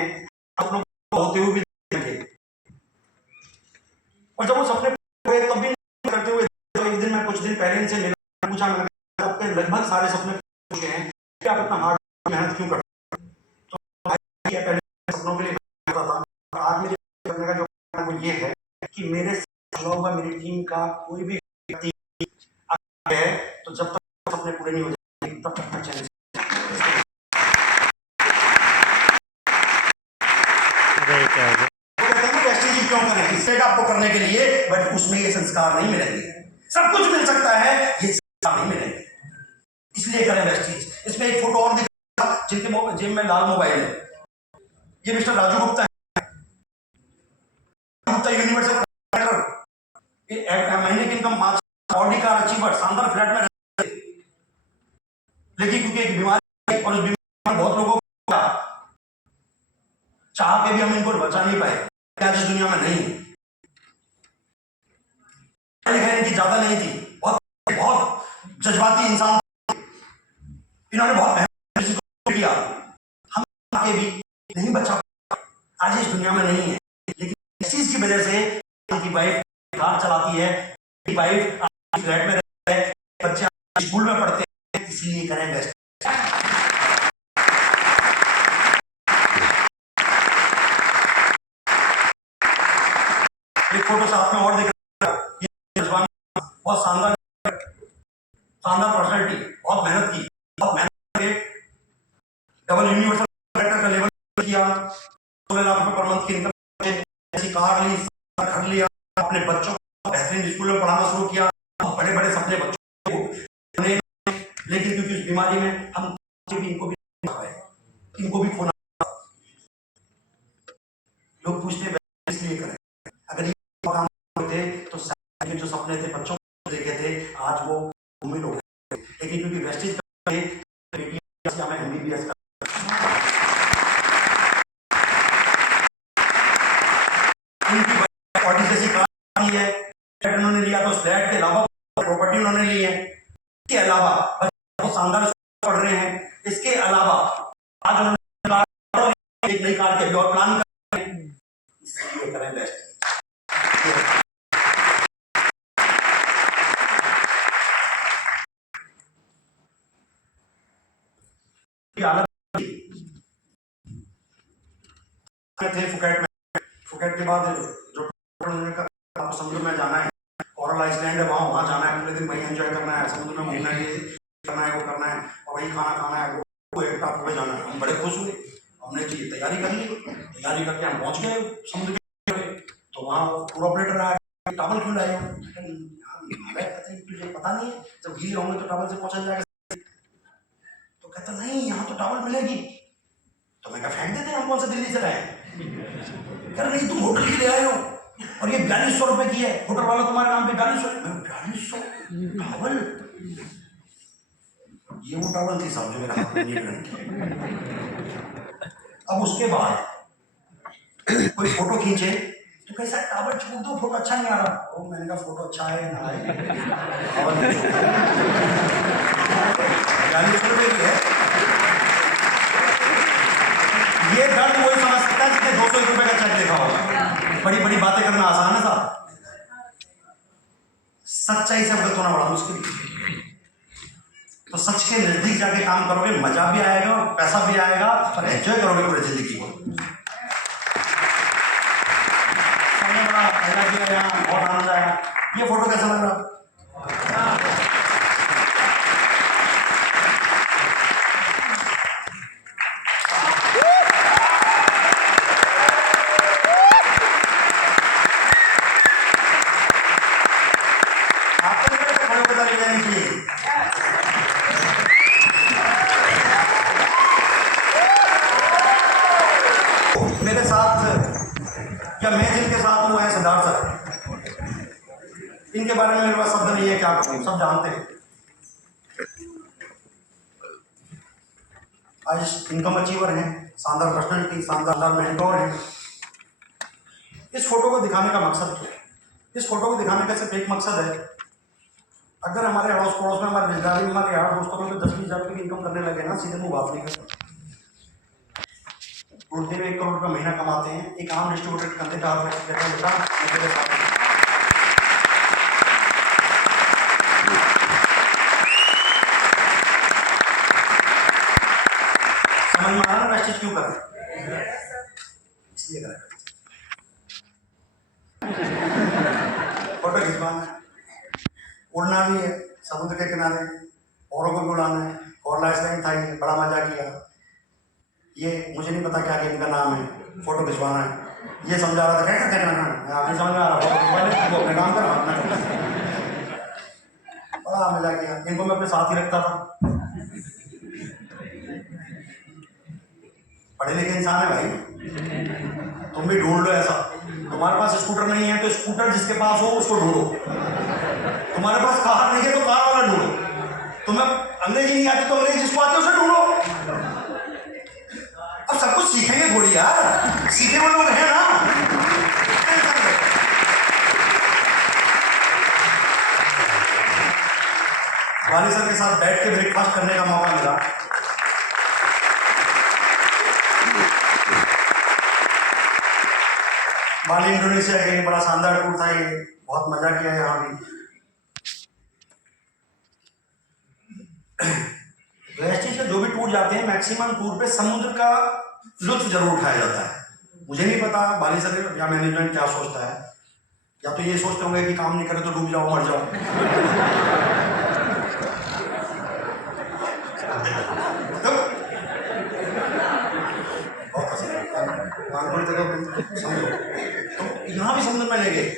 आप लोग होते हुए भी देखे, और जब वो सपने हुए तब भी करते हुए, तो एक दिन मैं कुछ दिन पहले इनसे मिला, पूछा मैंने आपके लगभग सारे सपने पूछे हैं कि आप इतना हार्ड मेहनत क्यों करते हैं। तो पहले सपनों के लिए करता था, आज मेरे करने का जो वो ये है कि मेरे हुआ मेरी टीम का कोई भी व्यक्ति है, तो जब तक सपने पूरे नहीं हो जाएंगे तब तक चैलेंज क्यों करें, इससे आपको करने के लिए, बट उसमें ये संस्कार नहीं मिलेंगे। सब कुछ मिल सकता है, ये सब नहीं मिलेगा। इसलिए करें वेस्टीज। इसमें एक फोटो और दिखा, जिनके जेब में लाल मोबाइल है, ये मिस्टर राजू गुप्ता है। गुप्ता यूनिवर्सल महीने की इनकम 5 ऑडी कार अचीवर, शानदार फ्लैट में रहते, लेकिन क्योंकि एक बीमारी और उस बीमारी में बहुत लोगों को चाह के भी हम इनको बचा नहीं पाए, क्या इस दुनिया में नहीं है। इनकी ज्यादा नहीं थी, बहुत बहुत जज्बाती इंसान, इन्होंने बहुत मेहनत किया, हम आके भी नहीं बचा, आज इस दुनिया में नहीं है। लेकिन इस चीज की वजह से उनकी वाइफ कार चलाती है, उनकी वाइफ फ्लैट में रहती है, बच्चे स्कूल में पढ़ते हैं, इसलिए करें बेस्ट। एक फोटो साथ में और दिख रहा है, बहुत शानदार पर्सनैलिटी, बहुत मेहनत की, बहुत मेहनत करके डबल यूनिवर्सल कलेक्टर का लेवल किया, 16 लाख रुपए पर मंथ की इनकम, ऐसी कार ली, घर लिया, अपने बच्चों को बेहतरीन स्कूल में पढ़ाना शुरू किया, बड़े बड़े सपने बच्चों को, लेकिन क्योंकि उस बीमारी में हम इनको भी खोना। लोग पूछते हैं इसलिए करें, अगर ये काम थे तो जो सपने थे बच्चों को देखे थे, आज वो उम्मीद हो गए, लेकिन क्योंकि वेस्टेज हमें MBBS है, उन्होंने लिया तो फ्लैट के अलावा प्रॉपर्टी उन्होंने ली है, इसके अलावा बहुत शानदार पढ़ रहे हैं, इसके अलावा आज उन्होंने एक नई कार के और प्लान कर रहे हैं, इसलिए करें बेस्ट। थे फुकेट के बाद जो समुद्र में जाना है, कोरल आइसलैंड है, वहाँ जाना है, पूरे दिन वहीं एंजॉय करना है, समुद्र में घूमना है, करना है, वो करना है, और वहीं खाना खाना है, वो एक टापू पे जाना है। हम बड़े खुश हुए, हमने जी तैयारी कर ली, तैयारी करके हम पहुँच गए समुद्र के, तो वहाँ टूर ऑपरेटर आया, टावल क्यों लाए हो? तुझे पता नहीं है, जब गीले होंगे तो टावल से पहुँचा जाएगा। तो कहता नहीं, यहाँ तो टावल मिलेगी। तो मैं कहा फेंक देते, हम कौन से दिल्ली से लाए? कह रहे नहीं, तुम होटल की ले आए हो और ये 4200 रुपए की है, होटल वाला तुम्हारे नाम पे 4200 टावल। ये वो टावल थी साहब जो मेरा हाथ में अब उसके बाद कोई फोटो खींचे तो कैसा टावल छोड़ दो, फोटो अच्छा नहीं आ रहा। ओ मैंने कहा फोटो अच्छा है ना आए, 4200 रुपए की है। ये दर्द वही समझ सकता है जिसने 200 रुपए का चेक लिखा होगा। बड़ी बड़ी बातें करना आसान है साहब, सच्चाई से अवगत होना बड़ा मुश्किल है। तो सच के नजदीक जाके काम करोगे, मजा भी आएगा, पैसा भी आएगा, और एंजॉय करोगे पूरी जिंदगी को। बहुत आनंद आया। ये फोटो कैसा लग रहा? मेरे साथ या मैं जिनके साथ हूँ है सिद्धार्थ सर, इनके बारे में मेरे पास शब्द नहीं है, क्या कहूँ, सब जानते हैं। आज इनकम अचीवर हैं, शानदार पर्सनैलिटी, शानदार मेंटोर हैं। इस फोटो को दिखाने का मकसद क्या है? इस फोटो को दिखाने का सिर्फ एक मकसद है, अगर हमारे अड़ोस पड़ोस में, हमारे रिश्तेदारी में, हमारे यार दोस्तों में 10-20 हज़ार रुपये की इनकम करने लगे ना, सीधे मुँह बात नहीं करते। उड़ते हुए 1 करोड़ रुपये महीना कमाते हैं, एक आम डिस्ट्रीब्यूटर के कंधे पे हाथ रख के कहते हैं बेटा मेरे साथ समझ में आ रहा है ना वेस्टेज क्यों कर रहे हैं? इसलिए कर रहे हैं। फोटो खिंचवाना है, उड़ना भी है समुद्र के किनारे, औरों को भी उड़ाना है। कोरल आइसलैंड था, ये बड़ा मजा किया। ये मुझे नहीं पता क्या गेम का नाम है, फोटो खिंचवाना है। ये समझा रहा था क्या करना है, नहीं समझ में आ रहा, फोटो खिंचवा ले, वो अपने काम कर, अपना बड़ा मजा किया, इनको मैं अपने साथ ही रखता था। पढ़े लिखे इंसान है भाई, तुम भी ढूंढ लो ऐसा। तुम्हारे पास स्कूटर नहीं है तो स्कूटर जिसके पास हो उसको ढूंढो, तुम्हारे पास कार नहीं है तो कार वाला ढूंढो, तुम्हें अंग्रेजी नहीं आती तो अंग्रेजी जिसको आती है उसे ढूंढो। अब सब कुछ सीखेंगे थोड़ी यार, सीखे हुए लोग हैं ना। वाली सर के साथ बैठ के ब्रेकफास्ट करने का मौका मिला। बाली इंडोनेशिया के बड़ा शानदार टूर था ये, बहुत मजा किया यहाँ भी। वेस्टिज के जो भी टूर जाते हैं मैक्सिमम टूर पे समुद्र का लुत्फ जरूर उठाया जाता है। मुझे नहीं पता बाली सर या मैनेजमेंट क्या सोचता है, या तो ये सोचते होंगे कि काम नहीं करे तो डूब जाओ मर जाओ। समझो तो यहाँ भी समुद्र में ले गए,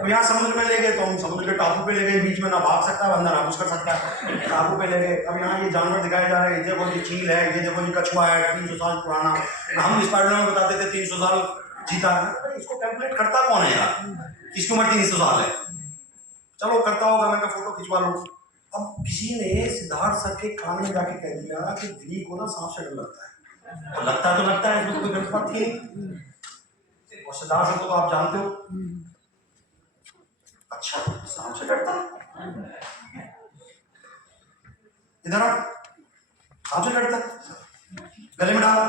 अब यहाँ समुद्र में ले गए तो हम समुद्र के टापू पे ले गए, बीच में ना भाग सकता है बंदा ना कुछ कर सकता है, टापू पे ले गए। अब यहाँ ये जानवर दिखाए जा रहे हैं, देखो ये चील है, ये देखो ये कछुआ है 300 साल पुराना। हम स्पाइडर में बताते थे 300 साल जीता है, इसको कैलकुलेट करता कौन है यार, इसकी उम्र 300 साल है, चलो करता होगा, मैं फोटो खिंचवा लूँ। अब किसी ने सिद्धार्थ सर के कान में जाके कह दिया कि दिली को ना सांप से डर लगता है, तो लगता है, इसमें कोई गलत बात थी नहीं। और सिद्धार्थ सर को तो आप जानते हो, अच्छा सांप से डरता है, इधर आ, सांप से डरता है, गले में डाला,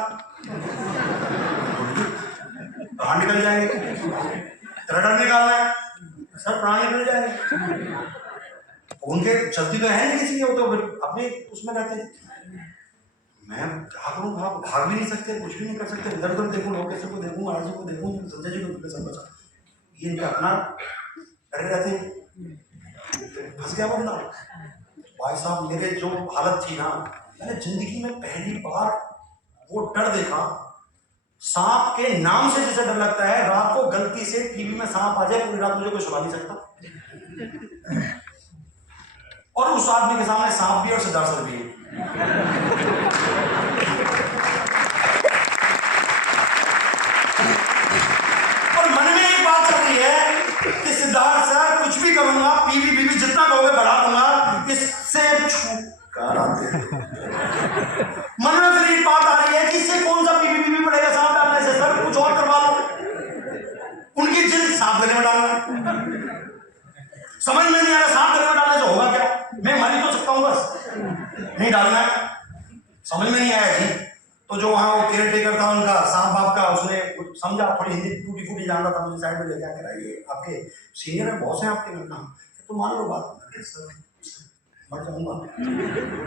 प्राण निकल जाएंगे, तेरा डर निकालना है सर, प्राण निकल जाएंगे। उनके चलती तो है नहीं किसी की, वो तो अपने उसमें रहते हैं। मैं क्या करूँ, भाग भी नहीं सकते, कुछ भी नहीं कर सकते, इधर उधर देखूँ, लोग कैसे को देखूँ, आरजी को देखूँ, संजय जी को कैसे बचा, ये इनका अपना डरे रहते हैं। फंस गया बंदा। भाई साहब मेरे जो हालत थी ना, मैंने जिंदगी में पहली बार वो डर देखा, सांप के नाम से जैसे डर लगता है, रात को गलती से टीवी में सांप आ जाए पूरी रात मुझे कोई सुना नहीं सकता। और उस आदमी के सामने सांप भी और सिद्धार्थ सर भी है। और मन में एक बात चल रही है कि सिद्धार्थ सर कुछ भी करूंगा, पीवी बीवी जितना कहोगे बढ़ा दूंगा, इससे छुटकारा दे। मन में फिर एक बात आ रही है कि इससे कौन सा पीवी बीवी बढ़ेगा सांप डालने से, सर कुछ और करवा लो, उनकी जिद सांप गले में डालना। समझ में नहीं आ रहा सांप गले में डालने से होगा क्या, मैं मर ही तो सकता हूं, बस नहीं डालना है। समझ में नहीं आया जी। तो जो वहाँ वो केयर टेकर था उनका, सांप बाप का, उसने समझा, थोड़ी हिंदी टूटी फूटी जान रहा था, मुझे साइड में ले जाकर आइए, आपके सीनियर है, बॉस हैं आपके, मैं तो मान लो बात, मर जाऊंगा।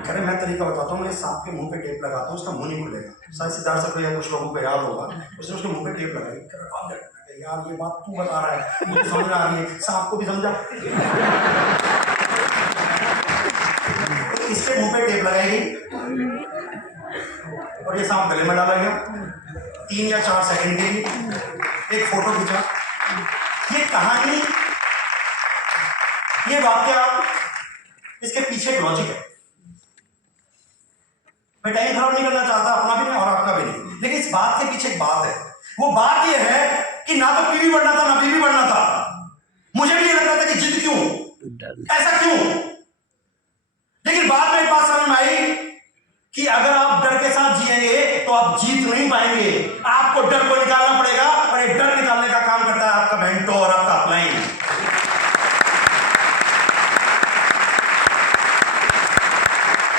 कह रहे मैं तरीका बताता हूँ, मैं सांप के मुंह पे टेप लगाता हूँ, उसका मुंह नहीं खुलेगा। शायद सिद्धार्थ सर को या कुछ लोगों को याद होगा, उसने उसके मुंह पे टेप लगाई। यार ये बात तू बता रहा है, मुझे समझ आ रही है, सांप को भी समझा। इसके मुंह पे टेप लगाएगी और ये सांप गले में डाला गया। 3 या 4 सेकंड के लिए एक फोटो खींचा। ये कहानी, ये वाक्य, इसके पीछे एक लॉजिक है। मैं टाइम खराब नहीं करना चाहता, अपना भी नहीं और आपका भी नहीं, लेकिन इस बात के पीछे एक बात है। वो बात ये है कि ना तो पीवी बढ़ना था ना बीवी बढ़ना था। मुझे भी ये लग रहा था कि जिद क्यों, ऐसा क्यों, लेकिन बाद में एक बात समझ में आई कि अगर आप डर के साथ जिएंगे तो आप जीत नहीं पाएंगे, आपको डर को निकालना पड़ेगा, और ये डर निकालने का काम करता है आपका मेंटोर, आपका अपलाइन।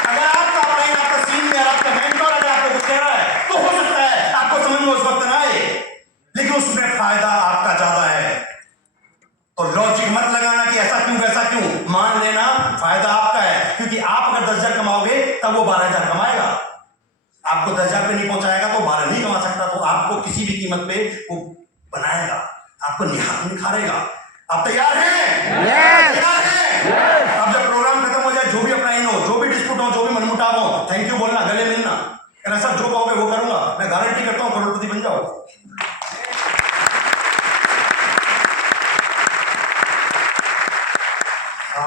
अगर आपका अपलाइन, आपका सीनियर, आपका मेंटोर अगर आपको कुछ कह रहा है तो हो सकता है आपको समझ में उस वक्त ना आए, लेकिन उसमें फायदा आपका ज्यादा है। तो लॉजिक मत लगाना कि ऐसा क्यों वैसा क्यों, मान लेना फायदा आपका है, क्योंकि आप अगर 10,000 कमाओगे तब वो 12,000 कमाएगा। आपको 10,000 पे नहीं पहुंचाएगा तो 12 नहीं कमा सकता, तो आपको किसी भी कीमत पे वो बनाएगा, आपको निखारेगा। आप तैयार हैं? तैयार हैं? अब जब प्रोग्राम खत्म हो जाए, जो भी अपना इन हो, जो भी डिस्प्यूट हो, जो भी मनमुटाव हो, थैंक यू बोलना, गले मिलना, सब जो कहोगे वो करूंगा, मैं गारंटी करता हूं करोड़पति बन जाओ।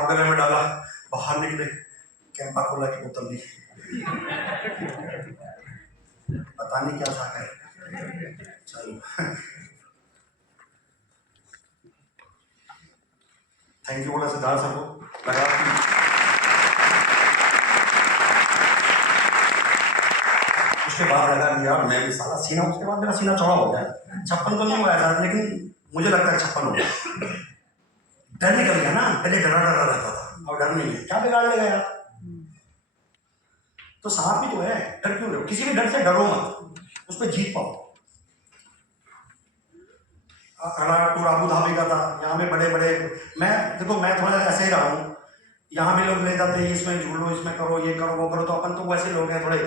गले में डाला, बाहर मारने के लिए कैंपा कोला की बोतल दी, पता नहीं क्या था है। चलो थैंक यू बोला सिद्धार्थ सर को, लगा उसके बाद लगा कि यार मैं भी साला सीना, उसके बाद मेरा सीना चौड़ा हो गया। 56 तो नहीं हुआ था, लेकिन मुझे लगता है 56 हो गया। डर निकल गया ना, पहले डरा डरा रहता था, अब डर नहीं है, क्या बिगाड़ लेगा यार। तो सांप भी तो है, डर क्यों रहे? किसी भी डर से डरो मत, उस पर जीत पाओ। अगला टूर आबू धाबी का था, यहाँ पे बड़े बड़े, देखो मैं थोड़ा ऐसे ही रहा हूँ, यहाँ भी लोग ले जाते हैं इसमें झूलो, इसमें करो, ये करो, वो करो, तो अपन तो वैसे लोग हैं थोड़े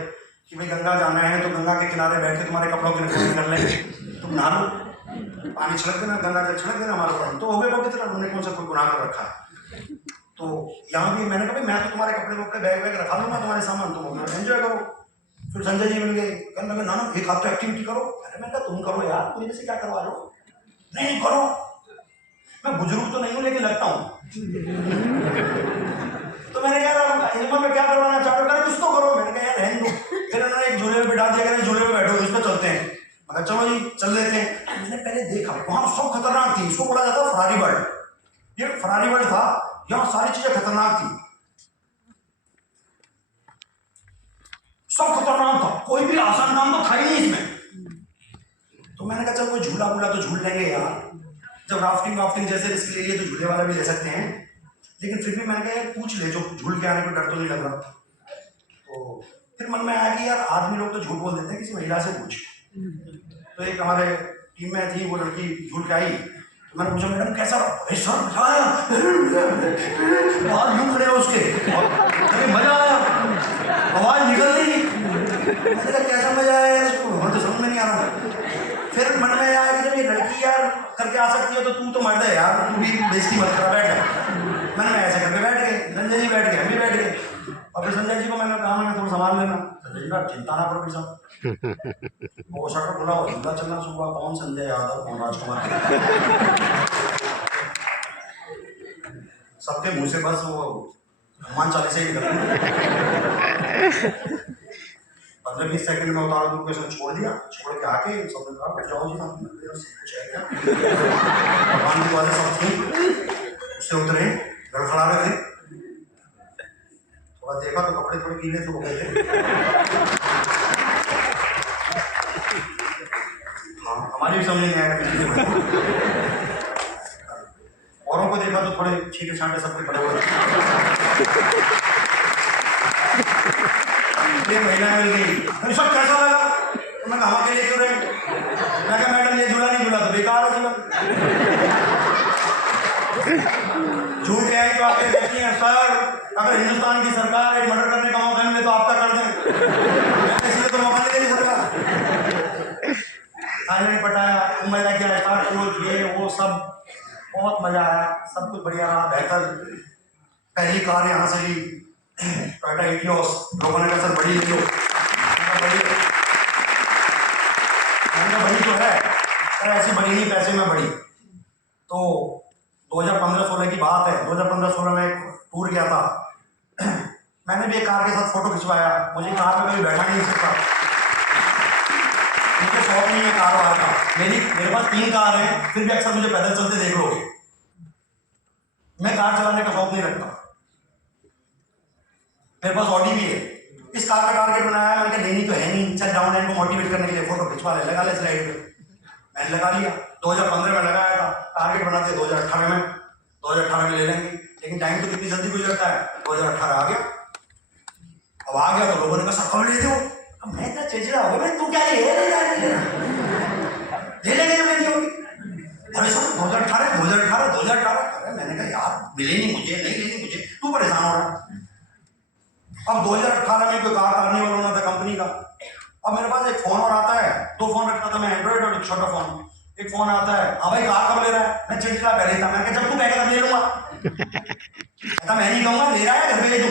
कि भाई गंगा जाना है तो गंगा के किनारे बैठ के तुम्हारे कपड़ों के निकल कर लेंगे, तुम नहा लो, पानी छिड़क देना, गंगा जल छिड़क देना हमारे ऊपर, तो हो गए लोग, तरह उन्होंने कौन सा कोई गुनाह कर रखा है। तो यहाँ भी मैंने कहा मैं तो तुम्हारे कपड़े वपड़े बैग वैग रखा लूँगा, तुम्हारे सामान, तुम एंजॉय करो। फिर संजय जी मिल गए, कहने लगे ना ना एक हाथ तो एक्टिविटी करो। अरे मैं कहा तुम करो यार, मुझे से क्या करवा रहे हो? नहीं करो, मैं बुजुर्ग तो नहीं हूँ लेकिन लगता हूँ। तो मैंने कहा एनिमल में क्या करवाना चाह रहे हो? कुछ तो करो। मैंने कहा यार रहने दो। फिर उन्होंने एक झूले में बिठा दिया, झूले में बैठो, इस पर चलते हैं। मैं चलो जी चल लेते हैं। मैंने पहले देखा वहां सब खतरनाक थी, इसको बोला जाता है फरारी बर्ड, ये फरारी बर्ड था, यहाँ सारी चीजें खतरनाक थी, सब खतरनाक था, कोई भी आसान काम तो था ही नहीं इसमें। तो मैंने कहा चल कोई झूला वूला तो झूल लेंगे यार, जब राफ्टिंग जैसे रिस्क ले लिए तो झूले वाला भी ले सकते हैं। लेकिन फिर भी मैंने कहा यार पूछ ले, जो झूल के आने को डर तो नहीं लग रहा। तो फिर मन में आया कि यार आदमी लोग तो झूठ बोल देते हैं, किसी महिला से पूछ। तो एक हमारे टीम में थी, वो लड़की झूल के आई, तो मैंने पूछा मैडम कैसा? सर मजा आया, बाल यूं खड़े हो उसके, अरे मजा आया, आवाज निकल रही। मैंने कहा कैसा मजा आया इसको, हमें तो समझ में नहीं आ रहा। फिर मन में आया कि जब ये लड़की यार करके आ सकती है तो तू तो मर्द है यार, तू भी बेइज्जती मत करा, बैठ जा। मैंने ऐसा करके बैठ गए, संजय जी बैठ गए, हम भी बैठ गए। और फिर संजय जी को मैंने कहा मैं थोड़ा संभाल लेना। संजय जी का चिंता ना करो साहब, वो शटर खुला हो झूला चलना सुबह, कौन संजय यादव कौन राजकुमार, सबके मुंह से बस वो हनुमान चालीसा ही निकल। 15-20 सेकंड में उतार दूर के छोड़ दिया, छोड़ के आके सबने कहा बैठ जाओ जी, हम कुछ है क्या, भगवान की बातें सब थी। उससे उतरे, गड़खड़ा रहे थे, थोड़ा देखा तो कपड़े थोड़े गीले से हो गए थे। हाँ हमारी भी समझ नहीं आया, औरों को देखा तो थोड़े छींटे छांटे सबके पड़े हुए। ये महिला मिल गई, सब कैसा लगा? तो मैं कहा के लिए क्यों रहे? मैं कहा मैडम ये झूला नहीं झूला तो बेकार है झूला। झूठ है तो आपके देखती हैं सर, अगर हिंदुस्तान की सरकार एक मर्डर करने का मौका मिले तो आपका कर दें, इसलिए तो मौका नहीं देगी सरकार। खाने में पटाया, मजा किया, स्टार्ट क्लोज, ये वो सब बहुत मजा आया, सब कुछ बढ़िया रहा, बेहतर। पहली कार यहाँ से ली टाटा एटियोस, लोगों ने कहा सर बड़ी ले लो, बड़ी तो है सर, ऐसी बड़ी नहीं पैसे में बड़ी। तो 2015-16 की बात है, 2015-16 में एक टूर गया था, मैंने भी एक कार के साथ फोटो खिंचवाया। मुझे कार में कभी बैठा नहीं सकता, मुझे शौक नहीं है कार वार का, मेरे पास 3 कार है, फिर भी अक्सर मुझे पैदल चलते देख लोगे, मैं कार चलाने का शौक नहीं रखता। मेरे पास ऑडी भी है, इस कार का टारगेट बनाया, मैंने कहा लेनी तो है नहीं, चल डाउन लाइन को मोटिवेट करने के लिए फोटो खिंचवा ले, लगा ले स्लाइड पे। मैंने लगा लिया, 2015 में लगाया था, टारगेट बनाते 2018 में, 2018 में ले लेंगे, लेकिन टाइम तो कितनी जल्दी गुजरता है। 2018 आ गया, अब आ गया तो लोगों ने कहा सर कब ले दो, अब मैं इतना चिड़चिड़ा हो गया, तू क्या ले लेंगे जब नहीं होगी। अरे सर 2018, अरे मैंने कहा यार मिले नहीं मुझे, नहीं लेनी मुझे, तू परेशान हो रहा। अब 2018 में कोई कार करने वाला होना था कंपनी का। अब मेरे पास एक फोन और आता है, 2 फोन रखता था मैं, एंड्रॉइड और एक छोटा फोन। एक फोन आता है, हाँ भाई कार कब ले रहा है? मैं चिड़चिड़ा पहले था, मैंने कहा जब तू कहेगा तब ले लूंगा। कहता मैं नहीं कहूंगा, ले रहा है घर पे ले दूं।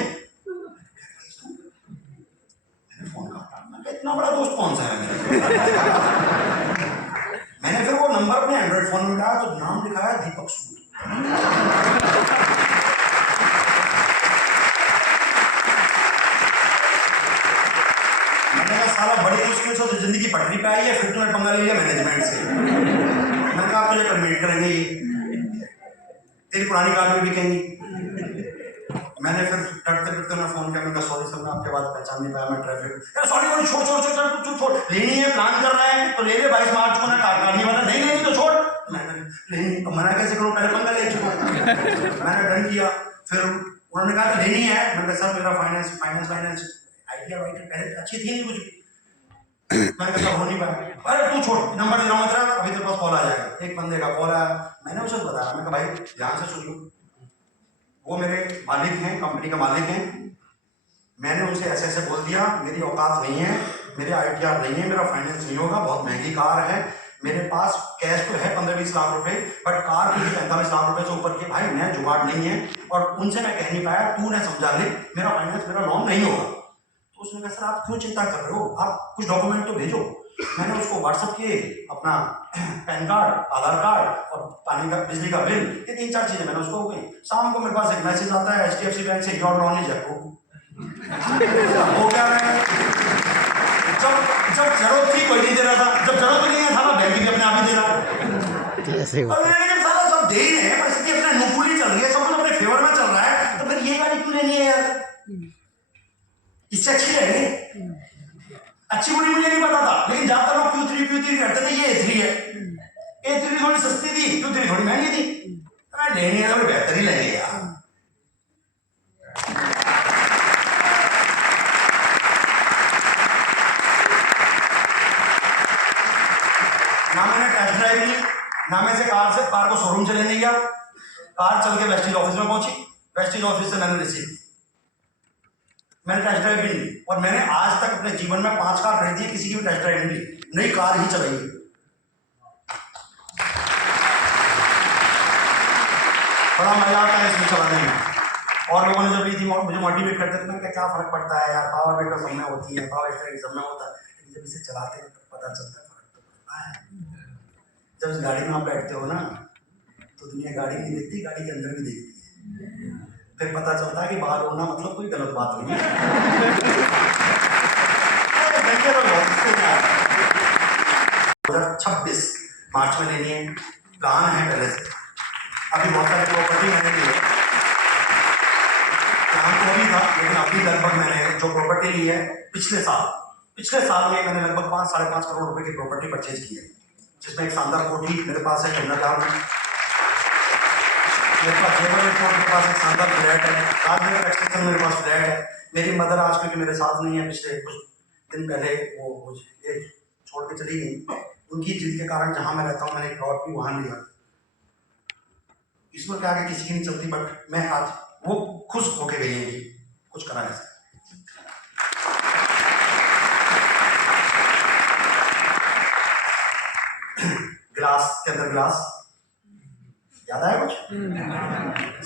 मैंने फोन काटा, मैं इतना बड़ा दोस्त कौन सा है मेरा? मैंने फिर वो नंबर अपने एंड्रॉइड फोन में डाला तो नाम लिखा है दीपक सूद। मैंने कहा साला बड़ी मुश्किल से तो जिंदगी पटरी पे आई है, फिर तुम्हें पंगा ले लिया मैनेजमेंट से। मैंने कहा आप तुझे टर्मिनेट करेंगे, तेरी पुरानी कार भी बिकेंगी। मैंने फिर डरते डरते मैं फोन किया, मैंने कहा सॉरी सर मैं आपके बात पहचान नहीं पाया, मैं ट्रैफिक सॉरी बोली छोड़ छोड़ छोड़ छोड़ छोड़ लेनी है, प्लान कर रहा है तो ले ले 22 मार्च को ना कारखाने वाला, नहीं नहीं तो छोड़। नहीं तो मना कैसे करूँ, पहले पंगा ले चुका। मैंने डन किया, फिर उन्होंने कहा कि लेनी है, मैंने कहा सर मेरा फाइनेंस आइडिया पहले अच्छी थी नहीं कुछ भी, मैंने कहा हो नहीं पाया। अरे तू छोड़, नंबर दे रहा हूँ तेरा, अभी तेरे पास कॉल आ जाएगा। एक बंदे का कॉल आया, मैंने उसे बताया, मैंने कहा भाई ध्यान से सुन लो, वो मेरे मालिक हैं, कंपनी का मालिक हैं, मैंने उनसे ऐसे ऐसे बोल दिया मेरी औकात नहीं है, मेरे ITR नहीं है, मेरा फाइनेंस नहीं होगा, बहुत महंगी कार है, मेरे पास कैश तो है 15-20 लाख रुपए, बट कार मुझे 45 लाख रुपए से ऊपर की भाई मैं जुगाड़ नहीं है, और उनसे मैं कह नहीं पाया, तू ने समझा ले मेरा फाइनेंस मेरा लोन नहीं होगा। तो उसने कहा सर आप क्यों चिंता कर रहे हो, आप कुछ डॉक्यूमेंट तो भेजो। मैंने उसको व्हाट्सअप किए अपना पैन कार्ड, आधार कार्ड और पानी का बिजली का बिल, ये 3-4 चीजें मैंने उसको हो गई। शाम को मेरे पास एक मैसेज आता है HDFC बैंक से, योर लोन इज अप्रूव्ड। हो गया है, जब जरूरत थी कोई नहीं दे रहा था, जब जरूरत नहीं है था ना बैंक भी अपने आप ही दे रहा ऐसे है। और मैंने कहा साला सब दे ही रहे हैं, परिस्थिति अपने अनुकूल ही चल रही है, सब कुछ अपने फेवर में चल रहा है, तो फिर ये गाड़ी क्यों लेनी है यार, इससे अच्छी रहेगी। अच्छी बुरी मुझे नहीं पता था, लेकिन ज्यादातर लोग Q3 करते थे, ये A3 है, A3 थोड़ी सस्ती थी, Q3 थोड़ी महंगी थी, मैं लेनी है तो बेहतर ही लगे यार। ना मैंने टेस्ट ड्राइव ली, ना मैं कार को शोरूम से लेने गया, कार चल के वेस्टेज ऑफिस में पहुंची, वेस्टेज ऑफिस से मैंने रिसीव, मैंने टेस्ट ड्राइव भी नहीं, और मैंने आज तक अपने जीवन में 5 कार खरीदी है, किसी की भी टेस्ट ड्राइव नहीं ली, नई कार ही चलाई है। बड़ा मजा आता है इसमें चलाने में, और लोगों ने जब ली थी मुझे मोटिवेट करते थे, मैंने कहा क्या फर्क पड़ता है यार, पावर विंडो सब में होती है, पावर स्टीयरिंग सब में होता है, लेकिन जब इसे चलाते हैं तो पता चलता है फर्क तो पड़ता है। जब इस गाड़ी में आप बैठते हो ना तो दुनिया गाड़ी नहीं देखती, गाड़ी के अंदर भी देखती है, फिर पता चलता है कि बाहर होना मतलब कोई गलत बात नहीं है। 2026 मार्च में लेनी है, प्लान है पहले से, अभी बहुत सारी प्रॉपर्टी मैंने ली है, प्लान तो अभी था, लेकिन अभी लगभग मैंने जो प्रॉपर्टी ली है पिछले साल में मैंने लगभग 5-5.5 करोड़ रुपए की प्रॉपर्टी परचेज की है, जिसमें एक शानदार कोठी मेरे पास है कन्नरगांव में, मेरे पास जेवर एयरपोर्ट के पास एक शानदार फ्लैट है, राजनगर एक्सटेंशन मेरे पास फ्लैट है। मेरी मदर आज क्योंकि मेरे साथ नहीं है, पिछले कुछ दिन पहले वो मुझे छोड़ के चली गई, उनकी जिद के कारण जहाँ मैं रहता हूँ मैंने एक प्लॉट भी वहाँ लिया। इसमें क्या आगे किसी की नहीं चलती, बट मैं आज वो खुश होके गई है कि कुछ करा है। ग्लास के अंदर ग्लास याद आया कुछ,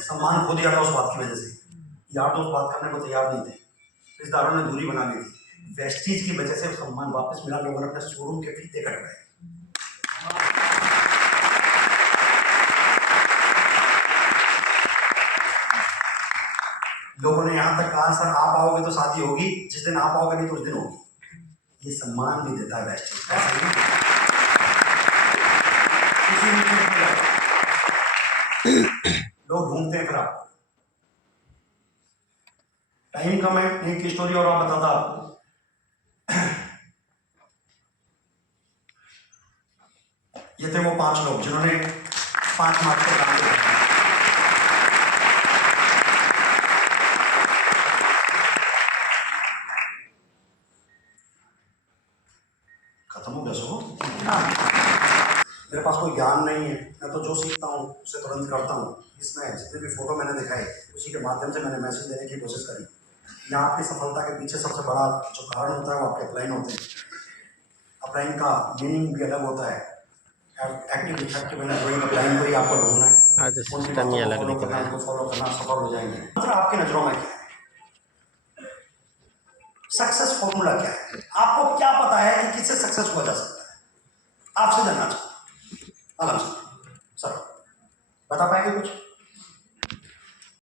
सम्मान खो दिया था उस बात की वजह से, यार दोस्त बात करने को तैयार नहीं थे, रिश्तेदारों ने दूरी बना ली थी, वेस्टीज की वजह से सम्मान वापस मिला, लोगों ने अपने शोरूम के फीते कटवाए। लोगों ने यहाँ तक कहा सर आप आओगे तो शादी होगी, जिस दिन आप आओगे नहीं तो उस दिन होगी। ये सम्मान भी देता है वेस्टीज, ऐसा नहीं लोग ढूंढते हैं फिर आपको। टाइम कम है, एक की स्टोरी और आप बताता आपको। ये थे वो 5 लोग जिन्होंने 5 मार्च को काम किया। खत्म हो गया सो मेरे पास कोई ज्ञान नहीं है, मैं तो जो सीखता हूँ उसे तुरंत करता हूँ। इसमें जितने भी फोटो मैंने दिखाए उसी के माध्यम से मैंने मैसेज देने की कोशिश करी। यहाँ आपकी सफलता के पीछे सबसे बड़ा जो कारण होता है वो आपके अपलाइन होते हैं। अपलाइन का मीनिंग भी अलग होता है, एक्टिव इफेक्टिव एंड अपलाइन को ही आपको ढूंढना है, आज सिस्टम ही अलग निकला है, उनको फॉलो करना, सफल हो जाएंगे। मतलब आपकी नजरों में क्या है सक्सेस फॉर्मूला, क्या है, आपको क्या पता है कि किससे सक्सेस हुआ जा सकता है, आपसे जानना चाहता हूँ। सर बता पाएंगे कुछ?